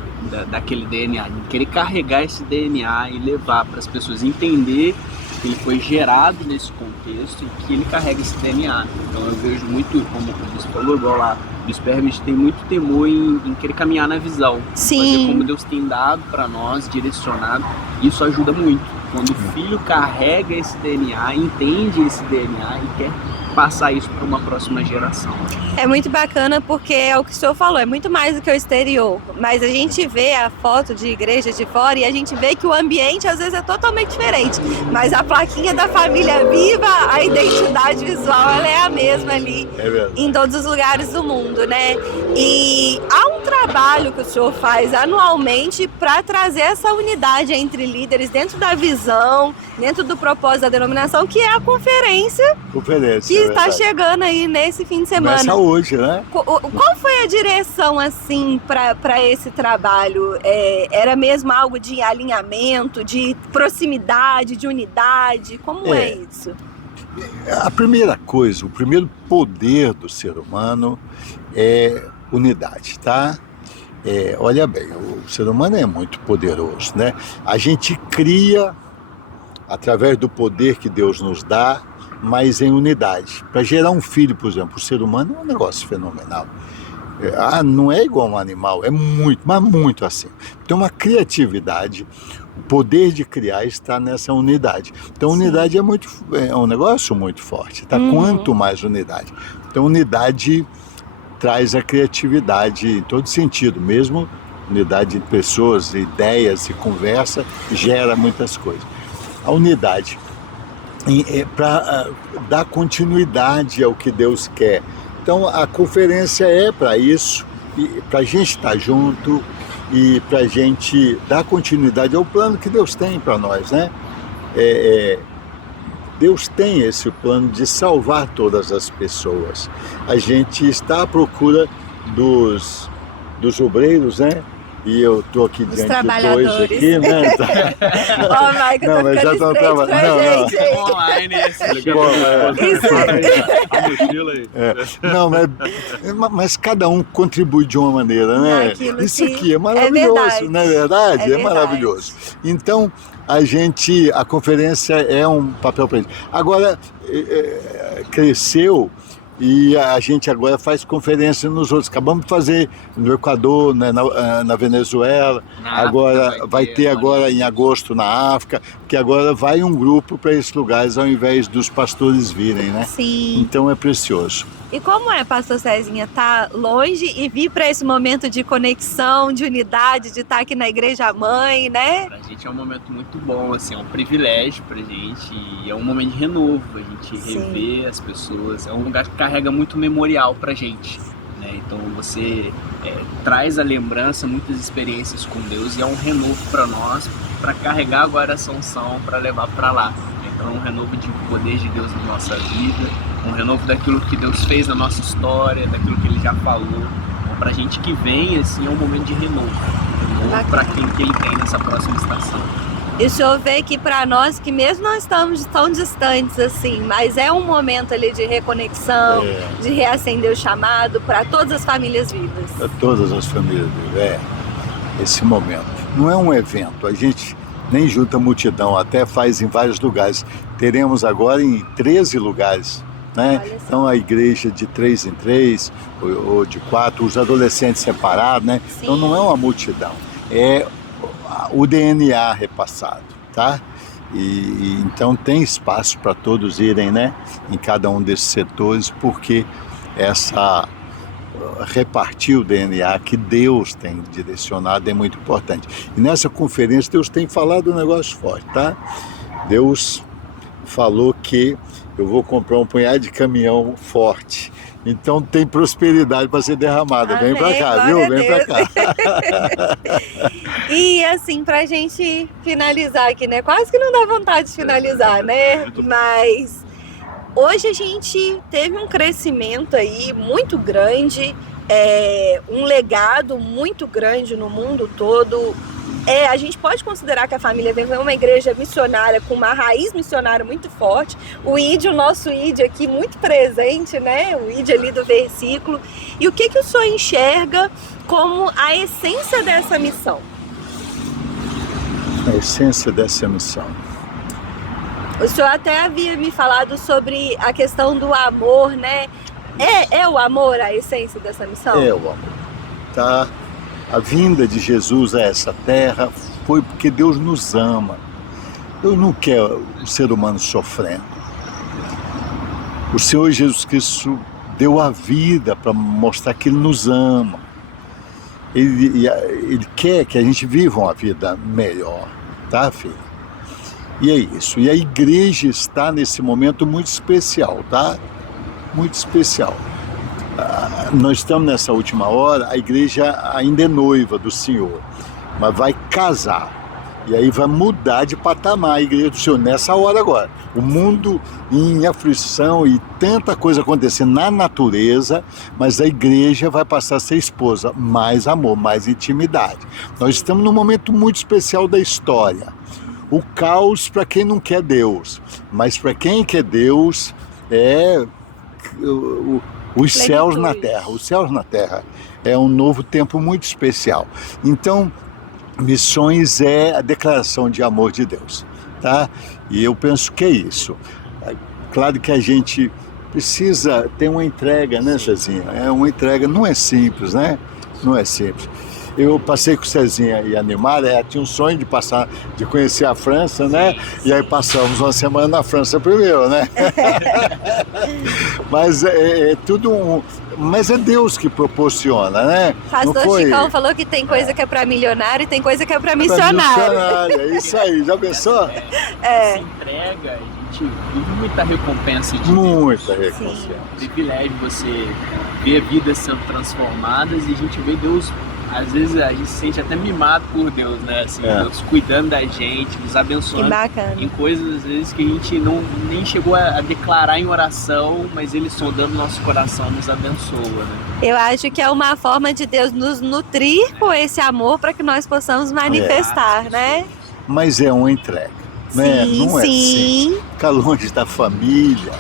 daquele DNA, em querer carregar esse DNA e levar para as pessoas entender que ele foi gerado nesse contexto e que ele carrega esse DNA. Então eu vejo muito, como você falou, igual lá, o Bispo Herbert tem muito temor em querer caminhar na visão, Sim. fazer como Deus tem dado para nós, direcionado. Isso ajuda muito. Quando o filho carrega esse DNA, entende esse DNA e quer passar isso para uma próxima geração. É muito bacana porque é o que o senhor falou, é muito mais do que o exterior. Mas a gente vê a foto de igreja de fora e a gente vê que o ambiente às vezes é totalmente diferente. Mas a plaquinha da família viva, a identidade visual, ela é a mesma ali em todos os lugares do mundo, né? E há um trabalho que o senhor faz anualmente para trazer essa unidade entre líderes dentro da visão, dentro do propósito da denominação, que é a conferência que está chegando aí nesse fim de semana. Começa hoje, né? Qual foi a direção, assim, para esse trabalho? Era mesmo algo de alinhamento, de proximidade, de unidade? Como é isso? A primeira coisa, o primeiro poder do ser humano é unidade, tá? Olha bem, o ser humano é muito poderoso, né? A gente cria, através do poder que Deus nos dá, mas em unidade. Para gerar um filho, por exemplo, o ser humano é um negócio fenomenal. Não é igual um animal, é muito, mas muito assim. Tem uma criatividade, o poder de criar está nessa unidade. Então, unidade é um negócio muito forte, tá? Quanto mais unidade. Então, unidade traz a criatividade em todo sentido, mesmo unidade de pessoas, ideias e conversa, gera muitas coisas. A unidade para dar continuidade ao que Deus quer. Então a conferência é para isso, para a gente estar junto e para a gente dar continuidade ao plano que Deus tem para nós, né? Deus tem esse plano de salvar todas as pessoas. A gente está à procura dos obreiros, né? E eu estou aqui diante de dois aqui, né? Ó, Maica, não, mas já estão trabalhando. Gente. Online, A mochila aí. Não, mas cada um contribui de uma maneira, né? Isso aqui é maravilhoso, não é verdade? É maravilhoso. Então, a conferência é um papel para ele. Agora, cresceu. E a gente agora faz conferência nos outros. Acabamos de fazer no Equador, né, na Venezuela, agora vai ter agora em agosto na África, que agora vai um grupo para esses lugares ao invés dos pastores virem, né? Sim. Então é precioso. E como é, pastor Cezinha, tá longe e vir para esse momento de conexão, de unidade, de estar aqui na Igreja Mãe, né? Pra gente é um momento muito bom, assim, é um privilégio pra gente e é um momento de renovo, a gente rever as pessoas, é um lugar que carrega muito memorial pra gente, né? Então você traz a lembrança, muitas experiências com Deus e é um renovo pra nós, pra carregar agora essa unção pra levar pra lá. Então é um renovo de poder de Deus na nossa vida, um renovo daquilo que Deus fez na nossa história, daquilo que Ele já falou. Então, pra gente que vem, assim, é um momento de renovo para quem que Ele tem nessa próxima estação. E o senhor vê que para nós, que mesmo não estamos tão distantes assim, mas é um momento ali de reconexão, de reacender o chamado para todas as famílias vivas. Para todas as famílias vivas, esse momento. Não é um evento, a gente nem junta multidão, até faz em vários lugares. Teremos agora em 13 lugares, né? Então a igreja de 3 em 3 ou de 4, os adolescentes separados, né? Sim. Então não é uma multidão, é o DNA repassado, tá? E então tem espaço para todos irem, né? Em cada um desses setores, porque repartir o DNA que Deus tem direcionado é muito importante. E nessa conferência Deus tem falado um negócio forte, tá? Deus falou que eu vou comprar um punhado de caminhão forte. Então tem prosperidade para ser derramada. Amém, vem para cá, viu? Vem para cá. E assim, pra gente finalizar aqui, né? Quase que não dá vontade de finalizar, né? Mas hoje a gente teve um crescimento aí muito grande, um legado muito grande no mundo todo. a gente pode considerar que a Família Viva é uma igreja missionária, com uma raiz missionária muito forte. O nosso ID aqui muito presente, né? O ID ali do versículo. E o que o senhor enxerga como a essência dessa missão? A essência dessa missão. O senhor até havia me falado sobre a questão do amor, né? É o amor a essência dessa missão? É o amor, tá? A vinda de Jesus a essa terra foi porque Deus nos ama. Deus não quer o ser humano sofrendo. O Senhor Jesus Cristo deu a vida para mostrar que Ele nos ama. Ele quer que a gente viva uma vida melhor, tá, filho? E é isso. E a igreja está nesse momento muito especial, tá? Muito especial. Nós estamos nessa última hora, a igreja ainda é noiva do Senhor, mas vai casar. E aí vai mudar de patamar a igreja do Senhor nessa hora agora. O mundo em aflição e tanta coisa acontecendo na natureza, mas a igreja vai passar a ser esposa. Mais amor, mais intimidade. Nós estamos num momento muito especial da história. O caos para quem não quer Deus, mas para quem quer Deus é os céus na terra. Os céus na terra é um novo tempo muito especial. Então, missões é a declaração de amor de Deus, tá? E eu penso que é isso. Claro que a gente precisa ter uma entrega, né, Cezinha? É uma entrega, não é simples, né? Não é simples. Eu passei com o Cezinha e a Neymar, tinha um sonho de conhecer a França, né? E aí passamos uma semana na França primeiro, né? Mas é tudo mas é Deus que proporciona, né? Pastor Chicão falou que tem coisa que é para milionário e tem coisa que é para missionário. É isso aí, já pensou? Se entrega, a gente vive muita recompensa de muita Deus. recompensa. É um privilégio você ver vidas sendo transformadas e a gente vê Deus. Às vezes a gente se sente até mimado por Deus, né? Assim, Deus cuidando da gente, nos abençoando em coisas às vezes que a gente nem chegou a declarar em oração, mas Ele sondando nosso coração nos abençoa, né? Eu acho que é uma forma de Deus nos nutrir com esse amor para que nós possamos manifestar, né? Mas é uma entrega, né? Sim, não é assim. Ficar longe da família,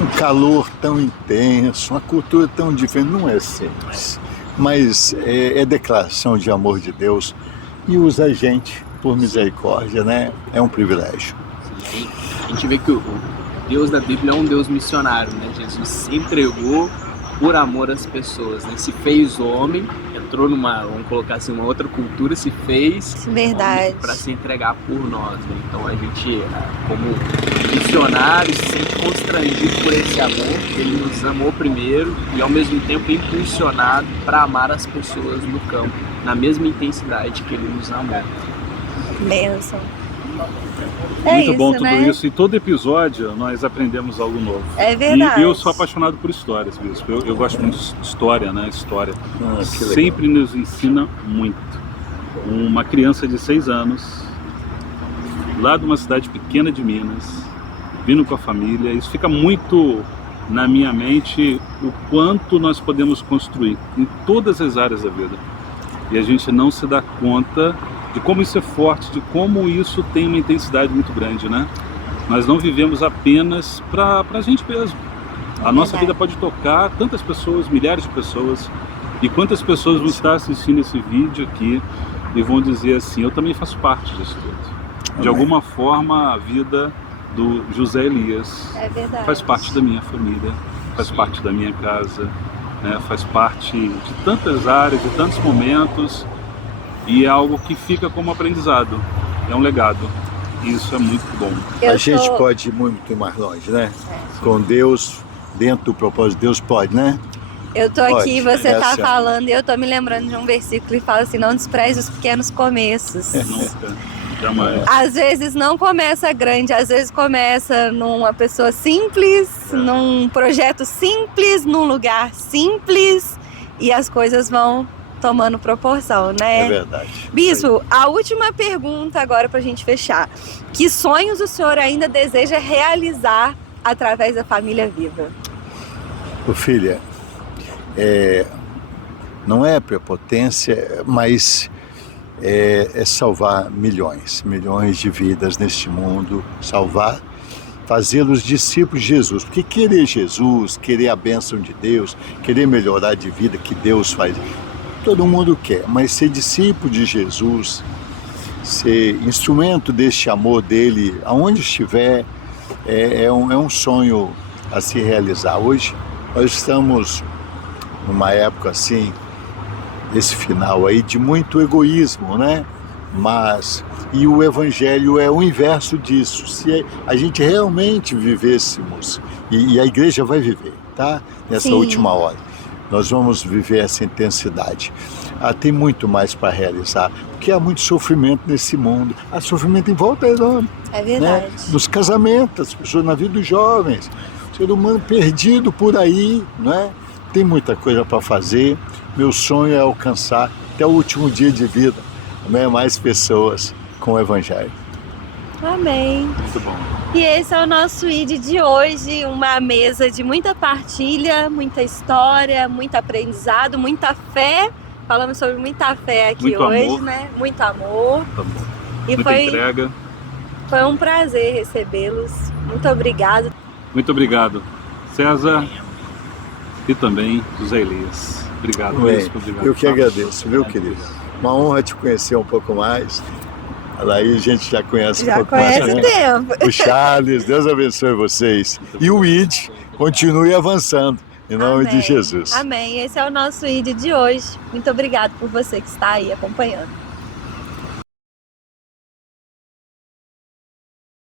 um calor tão intenso, uma cultura tão diferente, não é simples. Mas é declaração de amor de Deus e usa a gente por misericórdia, né? É um privilégio. Sim. A gente vê que o Deus da Bíblia é um Deus missionário, né? Jesus se entregou por amor às pessoas, né? Se fez homem, entrou vamos colocar assim, uma outra cultura, se fez para se entregar por nós, né? Então a gente, como missionário, se sente constrangido por esse amor. Ele nos amou primeiro e ao mesmo tempo impulsionado para amar as pessoas no campo, na mesma intensidade que Ele nos amou. Bênção. Muito bom isso, tudo né? isso. E todo episódio nós aprendemos algo novo. É verdade. E eu sou apaixonado por histórias, Bispo. Eu gosto muito de história, né? História. Que legal. Sempre nos ensina muito. Uma criança de 6 anos, lá de uma cidade pequena de Minas, vindo com a família. Isso fica muito na minha mente, o quanto nós podemos construir em todas as áreas da vida. E a gente não se dá conta de como isso é forte, de como isso tem uma intensidade muito grande, né? Nós não vivemos apenas para a gente mesmo. A nossa vida pode tocar tantas pessoas, milhares de pessoas. E quantas pessoas vão estar assistindo esse vídeo aqui e vão dizer assim, eu também faço parte disso tudo. De alguma forma, a vida do José Elias faz parte da minha família, faz parte da minha casa, né? Faz parte de tantas áreas, de tantos momentos. E é algo que fica como aprendizado, é um legado. E isso é muito bom. A gente pode ir muito mais longe, né? Com Deus, dentro do propósito de Deus, pode, né? Eu tô aqui, você tá falando, e eu tô me lembrando de um versículo que fala assim, não despreze os pequenos começos. Nunca, jamais. Às vezes não começa grande, às vezes começa numa pessoa simples, num projeto simples, num lugar simples, e as coisas vão tomando proporção, né? É verdade. Bispo, a última pergunta agora pra gente fechar. Que sonhos o senhor ainda deseja realizar através da Família Viva? Filha, não é prepotência, mas é salvar milhões de vidas neste mundo, salvar, fazê-los discípulos de Jesus. Porque querer Jesus, querer a bênção de Deus, querer melhorar de vida que Deus faz, todo mundo quer, mas ser discípulo de Jesus, ser instrumento deste amor dele, aonde estiver, é um sonho a se realizar. Hoje nós estamos numa época assim, esse final aí, de muito egoísmo, né? E o Evangelho é o inverso disso. Se a gente realmente vivêssemos, e a igreja vai viver, tá? Nessa Sim. última hora, nós vamos viver essa intensidade. Tem muito mais para realizar, porque há muito sofrimento nesse mundo. Há sofrimento em volta do mundo, É verdade. né? Nos casamentos, as pessoas, na vida dos jovens, o ser humano perdido por aí, né? Tem muita coisa para fazer. Meu sonho é alcançar até o último dia de vida, né, mais pessoas com o Evangelho. Amém. Muito bom. E esse é o nosso ID de hoje, uma mesa de muita partilha, muita história, muito aprendizado, muita fé. Falamos sobre muita fé aqui Muito hoje, amor. né? Muito amor. Tá bom. E Muita entrega. foi um prazer recebê-los. Muito obrigado. Muito obrigado, César, e também José Elias. Obrigado, Bem, Bispo. Obrigado. eu que agradeço, viu, querido? Uma honra te conhecer um pouco mais. Aí a gente já conhece um Já pouco mais. conhece o Né? tempo. O Charles, Deus abençoe vocês. E o ID continue avançando, em nome de Amém. Jesus. Amém. Esse é o nosso ID de hoje. Muito obrigado por você que está aí acompanhando.